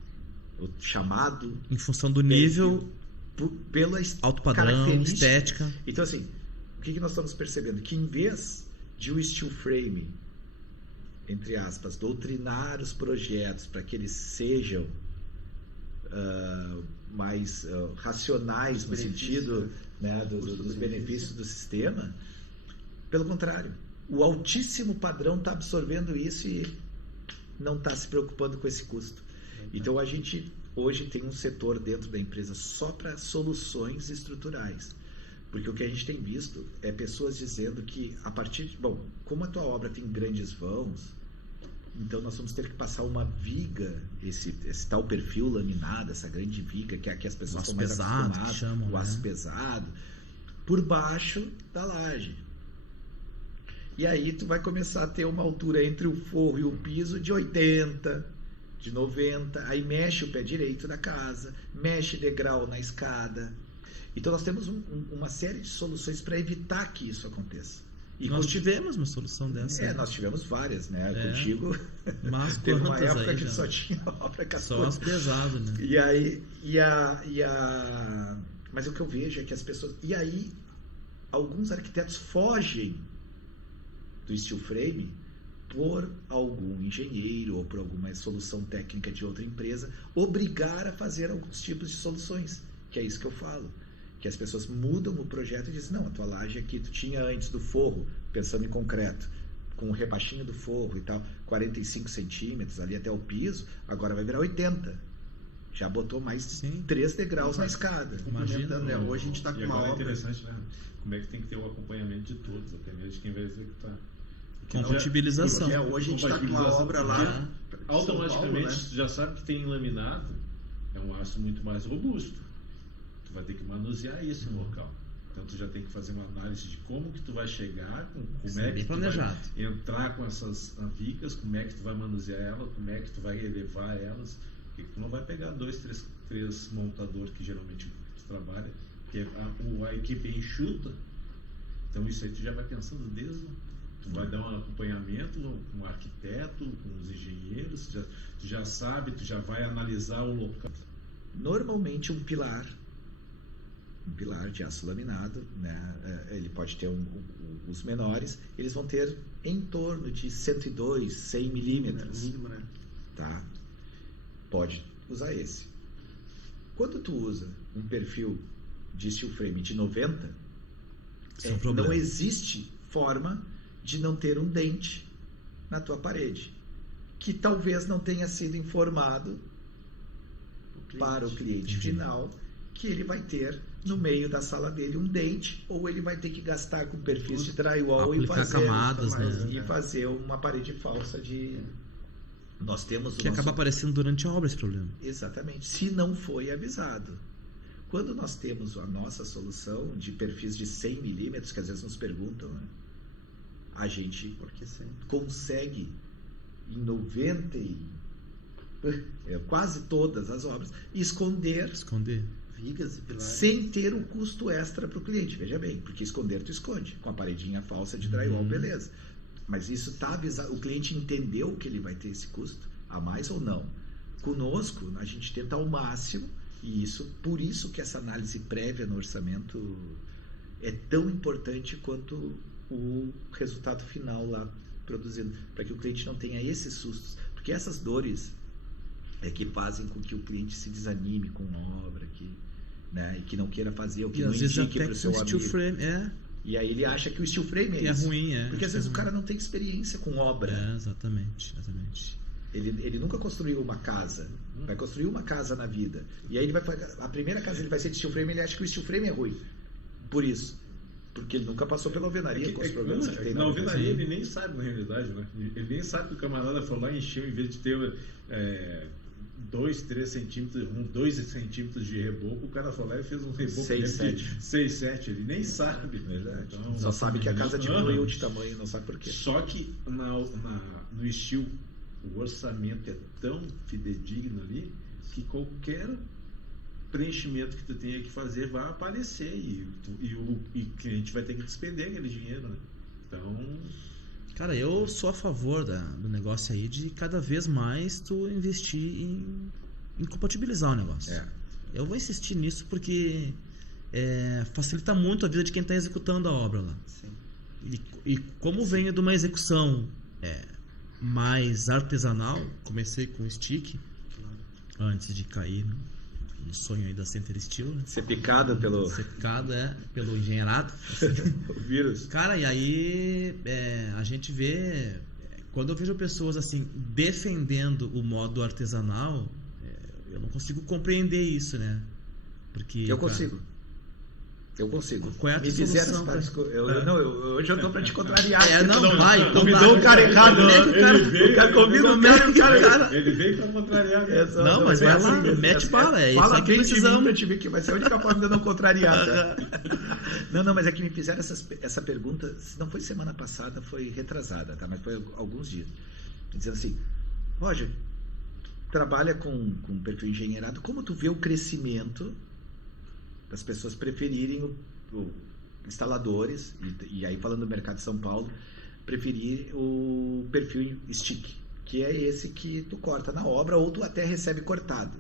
O chamado Em função do nível, pela alto padrão, característica. estética. Então, assim, o que nós estamos percebendo? Que em vez de o steel frame, entre aspas, doutrinar os projetos para que eles sejam mais racionais no sentido, né, dos benefícios do sistema, pelo contrário, o altíssimo padrão está absorvendo isso e não está se preocupando com esse custo. Então, a gente hoje tem um setor dentro da empresa só para soluções estruturais. Porque o que a gente tem visto é pessoas dizendo que a partir de... Bom, como a tua obra tem grandes vãos, então nós vamos ter que passar uma viga, esse tal perfil laminado, essa grande viga que aqui as pessoas O aço estão mais pesado, acostumadas, que chamam, o aço né? pesado, por baixo da laje. E aí tu vai começar a ter uma altura entre o forro e o piso de 80, de 90, aí mexe o pé direito da casa, mexe degrau na escada. Então nós temos uma série de soluções para evitar que isso aconteça. E Nós tivemos uma solução dessa. nós tivemos várias, né? É. Contigo Mas teve uma quantas época aí que já? só tinha obra Só as cascuda. pesadas, né? E aí, mas o que eu vejo é que as pessoas... E aí, alguns arquitetos fogem do steel frame por algum engenheiro ou por alguma solução técnica de outra empresa obrigar a fazer alguns tipos de soluções, que é isso que eu falo, que as pessoas mudam o projeto e dizem, não, a tua laje aqui tu tinha antes do forro, pensando em concreto, com o repachinho do forro e tal, 45 centímetros ali até o piso, agora vai virar 80, já botou mais 3 degraus na escada. Complementando, né? Hoje a gente está com E uma agora é obra. interessante, né? Como é que tem que ter o acompanhamento de todos, até mesmo de quem vai executar. Compatibilização. Hoje a gente está com uma obra lá. É. em São Automaticamente, Paulo, né? tu já sabe que tem laminado, é um aço muito mais robusto. Tu vai ter que manusear isso no local. Então tu já tem que fazer uma análise de como que tu vai chegar, como é que bem tu planejado. vai entrar com essas vigas, como é que tu vai manusear elas, como é que tu vai elevar elas, porque tu não vai pegar 2, 3 montadores que geralmente tu trabalha, porque a equipe é enxuta. Então isso aí tu já vai pensando desde Tu vai dar um acompanhamento com o arquiteto, com os engenheiros, tu já sabe, tu já vai analisar o local. Normalmente um pilar de aço laminado, né? Ele pode ter os menores, eles vão ter em torno de 102, 100 milímetros. Mínimo, né? Tá? Pode usar esse. Quando tu usa um perfil de steel frame de 90, Isso é um problema. não existe forma de não ter um dente na tua parede, que talvez não tenha sido informado para o cliente final que ele vai ter no meio da sala dele um dente, ou ele vai ter que gastar com perfis de drywall e Aplicar camadas, né? e fazer uma parede falsa de... Nós temos o Que acaba aparecendo durante a obra esse problema. Exatamente, se não foi avisado. Quando nós temos a nossa solução de perfis de 100 milímetros, que às vezes nos perguntam, né? A gente Porque sim. consegue em 90 quase todas as obras esconder Vigas e pilares. sem ter o custo extra para o cliente. Veja bem, porque esconder tu esconde com a paredinha falsa de drywall, beleza. Mas isso está avisado, o cliente entendeu que ele vai ter esse custo a mais ou não. Conosco, a gente tenta ao máximo, e isso, por isso que essa análise prévia no orçamento é tão importante quanto o resultado final lá produzido, para que o cliente não tenha esses sustos, porque essas dores é que fazem com que o cliente se desanime com obra, né, e que não queira fazer, ou que E não às vezes indique até para o com seu o steel amigo. frame E aí ele acha que o steel frame é isso. ruim, Porque às vezes o cara não tem experiência com obra. Exatamente. Ele nunca construiu uma casa. Vai construir uma casa na vida. E aí ele vai a primeira casa ele vai ser de steel frame, ele acha que o steel frame é ruim. Por isso. Porque ele nunca passou pela alvenaria com os problemas que tem na alvenaria alvenaria. ele nem sabe, na realidade, né? Ele nem sabe que o camarada foi lá e encheu, em vez de ter 2, 3 centímetros, 2 centímetros de reboco, o cara foi lá e fez um reboco 6, 7. 6, 7, ele nem sabe. Verdade. Então, Só sabe que a casa diminuiu de tamanho, não sabe por quê. Só que no estilo, o orçamento é tão fidedigno ali que qualquer preenchimento que tu tenha que fazer vai aparecer e o cliente vai ter que despender aquele dinheiro, né? Então, Cara, eu sou a favor do negócio aí de cada vez mais tu investir em compatibilizar o negócio. Eu vou insistir nisso porque facilita muito a vida de quem está executando a obra lá. Sim. E como venho de uma execução mais artesanal, comecei com stick antes de cair no sonho aí da Center Steel, né? Ser picado pelo Secado pelo engenheirado. o vírus. Cara, e aí a gente vê, quando eu vejo pessoas assim defendendo o modo artesanal, eu não consigo compreender isso, né? Porque Eu consigo. Qual é a Me tua fizeram solução, hoje eu tô pra te contrariar. não vai. Convidou um cara errado. ele Convida um cara. ele veio para contrariar. Né? Não, mas vai lá, mete bala, é isso Fala aí que bem precisamos. de mim pra te ver que vai ser a única forma de eu não contrariar. Tá? Não, mas é que me fizeram essa pergunta, se não foi semana passada, foi retrasada, tá? Mas foi alguns dias. Dizendo assim, Roger, trabalha com perfil engenheirado, como tu vê o crescimento das pessoas preferirem instaladores, e aí falando do mercado de São Paulo, preferir o perfil stick, que é esse que tu corta na obra ou tu até recebe cortado.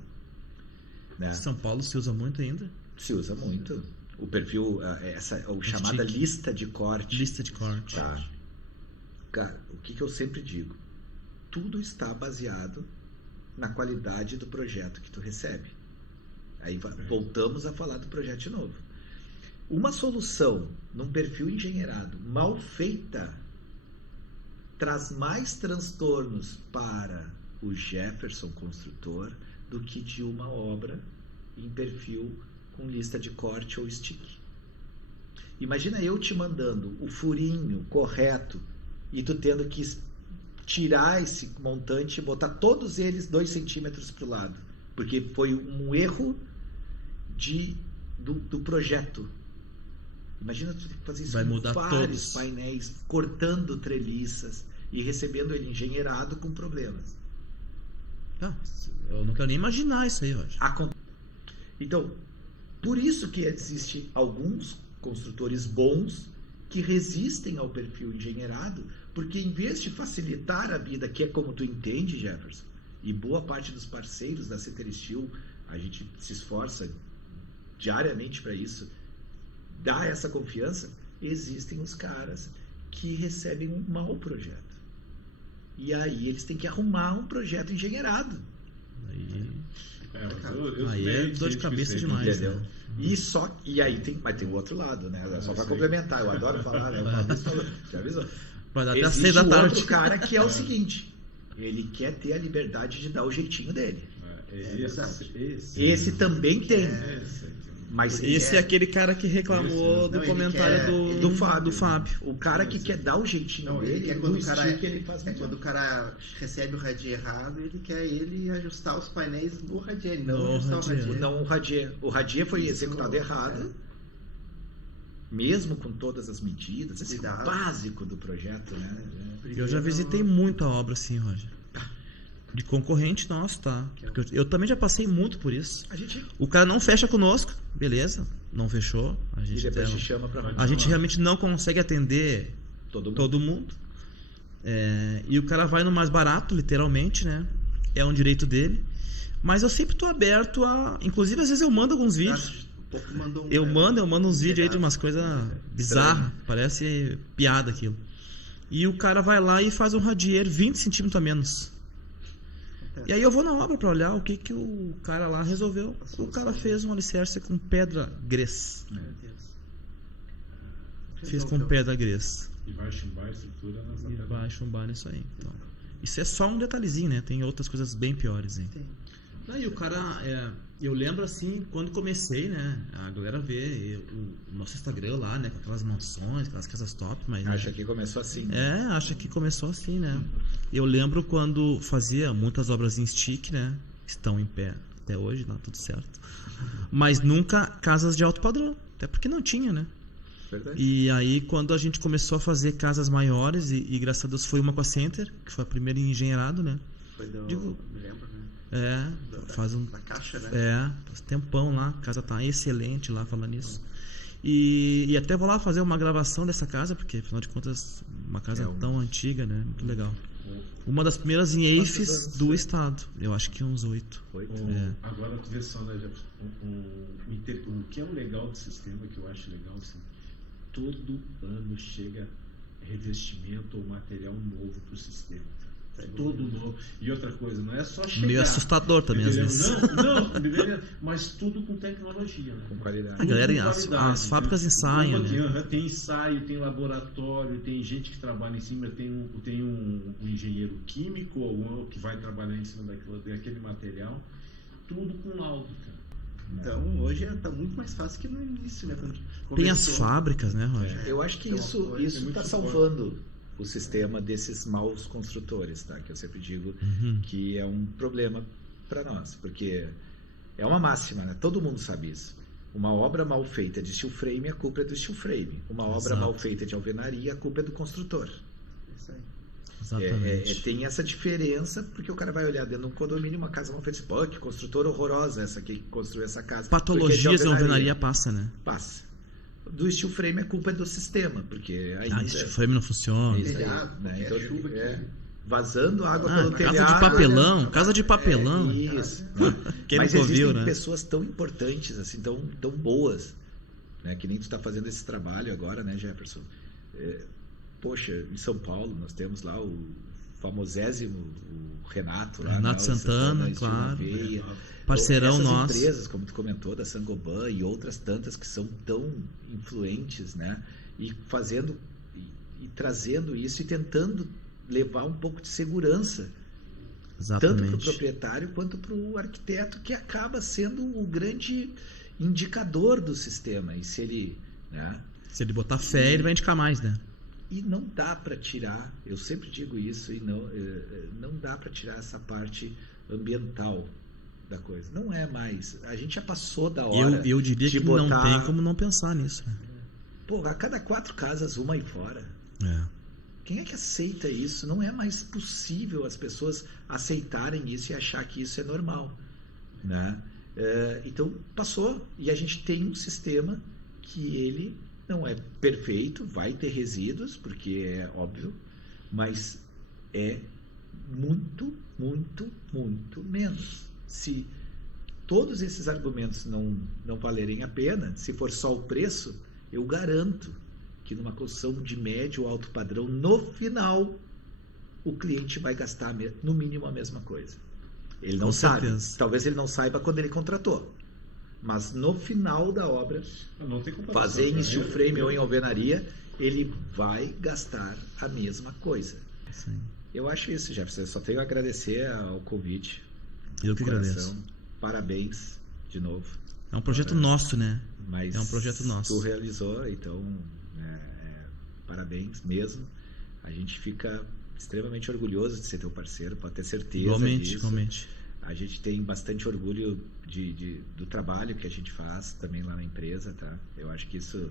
Né? São Paulo se usa muito ainda? Se usa muito. O perfil, chamada lista de corte. Lista de corte. Tá. Cara, o que eu sempre digo? Tudo está baseado na qualidade do projeto que tu recebe. Aí voltamos a falar do projeto de novo. Uma solução num perfil engenheirado mal feita traz mais transtornos para o Jefferson construtor do que de uma obra em perfil com lista de corte ou stick. Imagina eu te mandando o furinho correto e tu tendo que tirar esse montante e botar todos eles 2 centímetros para o lado, porque foi um erro do projeto. Imagina tu fazer isso Vai com mudar vários todos. painéis, cortando treliças e recebendo ele engenheirado com problemas. Eu não quero nem imaginar isso aí, Roger. Então, por isso que existem alguns construtores bons que resistem ao perfil engenheirado, porque em vez de facilitar a vida, que é como tu entende, Jefferson, e boa parte dos parceiros da Center Steel, a gente se esforça diariamente para isso, dar essa confiança, existem os caras que recebem um mau projeto. E aí eles têm que arrumar um projeto engenheirado. Aí é dor de cabeça demais, entendeu? né? E aí mas tem o outro lado, né? Só para complementar, eu adoro falar, né? O Fabrício falou, já avisou? Vai dar até às Existe 6 da o tarde. outro cara que é o seguinte, ele quer ter a liberdade de dar o jeitinho dele. Esse também tem. Mas Esse é aquele cara que reclamou do Não, comentário do Fábio. o cara que quer dar o jeitinho Não, ele dele, quer do quando o cara, estilo que ele faz melhor. quando o cara recebe o radier errado, ele quer ele ajustar os painéis no radier, não No ajustar radier. o radier. Não, o radier foi Isso, executado errado, mesmo com todas as medidas, esse é o Cuidado. básico do projeto, né? Eu já visitei muito a obra assim, Roger. De concorrente nosso, tá? Porque eu também já passei muito por isso. A gente O cara não fecha conosco, beleza, não fechou. A e gente, depois te chama para a gente realmente não consegue atender todo mundo. todo mundo. E o cara vai no mais barato, literalmente, né? É um direito dele. Mas eu sempre tô aberto a... Inclusive, às vezes eu mando alguns vídeos. Eu mando uns vídeos aí de umas coisas bizarras. Parece piada aquilo. E o cara vai lá e faz um radier 20 centímetros a menos. E aí eu vou na obra pra olhar o que o cara lá resolveu. O cara fez um alicerce com pedra grés. Fez com pedra grés. E vai chumbar a estrutura nessa E pedra. vai chumbar nisso aí. Então, isso é só um detalhezinho, né? Tem outras coisas bem piores, hein? E o cara, eu lembro assim, quando comecei, né? A galera vê o nosso Instagram lá, né? Com aquelas mansões, aquelas casas top, mas... Acha que começou assim. Né? acha que começou assim, né? Eu lembro quando fazia muitas obras em stick, né? Estão em pé até hoje, tá tudo certo. Mas nunca casas de alto padrão, até porque não tinha, né? Verdade. E aí quando a gente começou a fazer casas maiores, e graças a Deus foi uma com a Center, que foi a primeira em engenheirado, né? Foi do... Digo- me lembro, né? Faz um... Da caixa, né? faz tempão lá, a casa tá excelente lá, falando nisso. E até vou lá fazer uma gravação dessa casa, porque afinal de contas, uma casa tão antiga, né? Muito legal. Uma das primeiras em EIFES do estado. Eu acho que uns 8. Agora tu vê só, né, Jefferson, o que é o legal do sistema, que eu acho legal, assim, todo ano chega revestimento ou material novo pro sistema. Todo novo. E outra coisa, não é só chegar. Meio assustador também, às vezes. Não, mas tudo com tecnologia, né? Com qualidade. A galera, Tudo com as qualidade. fábricas ensaiam, né? Tem ensaio, tem laboratório, tem gente que trabalha em cima, tem um engenheiro químico ou um que vai trabalhar em cima daquele material, tudo com laudo, cara. Então, hoje tá muito mais fácil que no início, né? Quando Tem as começou. fábricas, né, Roger? Eu acho que Então, isso hoje é está muito salvando o sistema desses maus construtores, tá? Que eu sempre digo que é um problema para nós, porque é uma máxima, né? Todo mundo sabe isso. Uma obra mal feita de steel frame, a culpa é do steel frame. Uma obra mal feita de alvenaria, a culpa é do construtor. Isso aí. Exatamente. Tem essa diferença, porque o cara vai olhar dentro de um condomínio, uma casa mal feita, pô, que construtora horrorosa essa aqui que construiu essa casa. Patologias Porque em alvenaria passa, né? passa. Do steel frame a culpa é do sistema, porque ainda Steel frame não funciona. isso aí, Telhado, né? qualquer Então, chuva que- vazando água pelo telhado. Casa de papelão, casa de papelão. Isso. Quem Mas nunca existem ouviu, né? pessoas tão importantes, assim, tão boas, né? Que nem tu está fazendo esse trabalho agora, né, Jefferson? Poxa, em São Paulo nós temos lá o famosésimo o Renato lá, Renato né? O Santana, Steel claro. Veia. Parceirão Essas nosso. empresas, como tu comentou, da Saint-Gobain e outras tantas que são tão influentes, né? E fazendo e trazendo isso e tentando levar um pouco de segurança tanto para o Exatamente. proprietário quanto para o arquiteto, que acaba sendo o grande indicador do sistema. E se ele, né? Se ele botar fé, ele vai indicar mais, né? E não dá para tirar, eu sempre digo isso, e não dá para tirar essa parte ambiental da coisa. Não é mais. A gente já passou da hora. Eu diria de que não botar- tem como não pensar nisso. Né? Pô, a cada 4 casas, uma aí fora. É. Quem é que aceita isso? Não é mais possível as pessoas aceitarem isso e achar que isso é normal, né? Então, passou. E a gente tem um sistema que ele Não é perfeito, vai ter resíduos, porque é óbvio, mas é muito, muito, muito menos. Se todos esses argumentos não valerem a pena, se for só o preço, eu garanto que numa construção de médio ou alto padrão, no final, o cliente vai gastar no mínimo a mesma coisa. Ele não sabe. Talvez ele não saiba quando ele contratou. Mas no final da obra, Não tem comparação, fazer em né? steel frame ou em alvenaria, ele vai gastar a mesma coisa. Sim. Eu acho isso, Jefferson. Eu só tenho a agradecer ao convite. Eu que Coração. agradeço. Parabéns de novo. É um projeto nosso, né? Mas É um projeto nosso. Tu realizou, então parabéns mesmo. A gente fica extremamente orgulhoso de ser teu parceiro, pode ter certeza disso. Igualmente. A gente tem bastante orgulho do trabalho que a gente faz também lá na empresa, tá? Eu acho que isso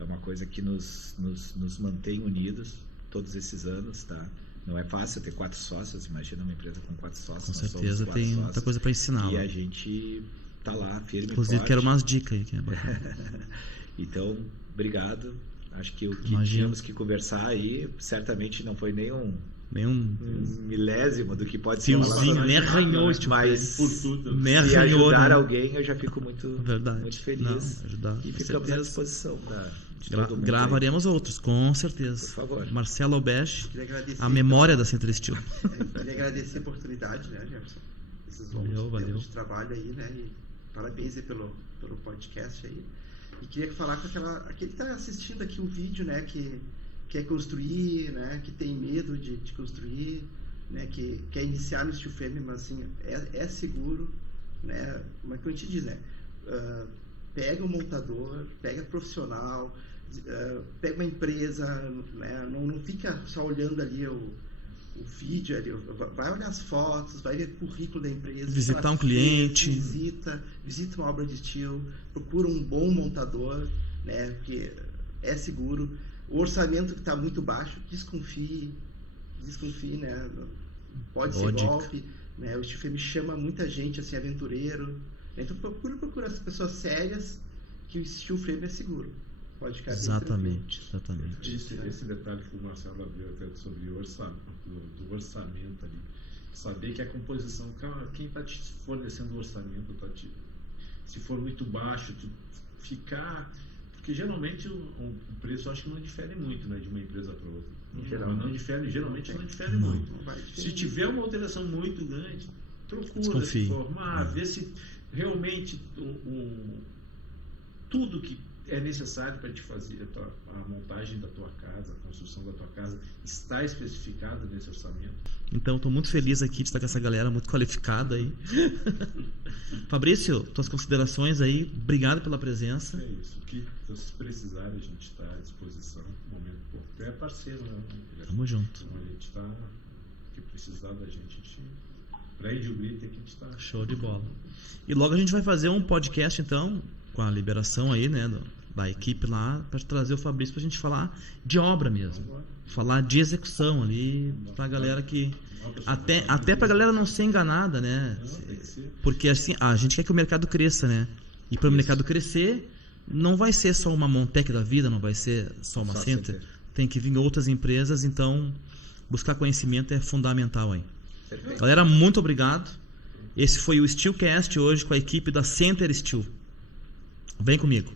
é uma coisa que nos mantém unidos todos esses anos, tá? Não é fácil ter 4 sócios, imagina uma empresa com 4 sócios. Com nós somos certeza 4 tem sócios, muita coisa para ensinar. e Lá. a gente tá lá firme e Inclusive, forte. quero umas dicas aí. Que é bacana. Então, obrigado. Acho que o que Imagino. tínhamos que conversar aí certamente não foi nem um Nenhum milésimo do que pode ser fiozinho, falado, nem arranhou este mas Por tudo. Nem se arranhou, ajudar né? alguém, eu já fico muito, Verdade. muito feliz. Não, ajudar, e com ficamos à certeza. disposição de todo mundo. Gravaremos outros, com certeza. Por favor. Marcelo Albesch, Queria agradecer, a memória da Centro Steel. Queria agradecer a oportunidade, né, Jefferson? Esses Valeu, longos valeu. tempos de trabalho aí, né? E parabéns aí pelo podcast aí. E queria falar com aquele que está assistindo aqui o vídeo, né? Que quer construir, né? Que tem medo de construir, né? Que quer iniciar no steel frame, mas assim, é seguro, né? Como é que eu te diz, né? Pega um montador, pega profissional, pega uma empresa, né? Não fica só olhando ali o vídeo, ali, vai olhar as fotos, vai ver o currículo da empresa, Visitar ela um cliente. visita uma obra de steel, procura um bom montador, né? Porque é seguro. O orçamento que está muito baixo, desconfie, né? Pode Boa ser dica. golpe, né? O steel frame chama muita gente assim, aventureiro. Então procura as pessoas sérias, que o steel frame é seguro. Pode ficar bem Exatamente, exatamente. Esse detalhe que o Marcelo abriu até sobre o orçamento, do orçamento ali. Saber que a composição, quem está te fornecendo o orçamento, se for muito baixo, tu ficar. Porque geralmente o preço eu acho que não difere muito, né, de uma empresa para outra. Geralmente não difere muito. Não vai diferir. Se tiver uma alteração muito grande, procura Desconfie. se informar, ver se realmente tudo que é necessário para te fazer a montagem da tua casa, a construção da tua casa, está especificado nesse orçamento. Então, estou muito feliz aqui de estar com essa galera muito qualificada aí. Fabrício, tuas considerações aí. Obrigado pela presença. É isso. O que vocês precisarem, a gente está à disposição. No momento que tu é parceiro, né? Tamo junto. Então, a gente está. O que precisar da gente prende o grito e a gente está. Show de bola. E logo a gente vai fazer um podcast, então, com a liberação aí, né, da equipe lá, para trazer o Fabrício pra gente falar de obra mesmo. Falar de execução ali, pra galera que... Até pra galera não ser enganada, né? Tem que ser. Porque assim, a gente quer que o mercado cresça, né? E para o mercado crescer, não vai ser só uma Montec da vida, não vai ser só uma Só Center. Center. Tem que vir outras empresas, então buscar conhecimento é fundamental aí. Perfeito. Galera, muito obrigado. Esse foi o Steelcast hoje com a equipe da Center Steel. Vem comigo.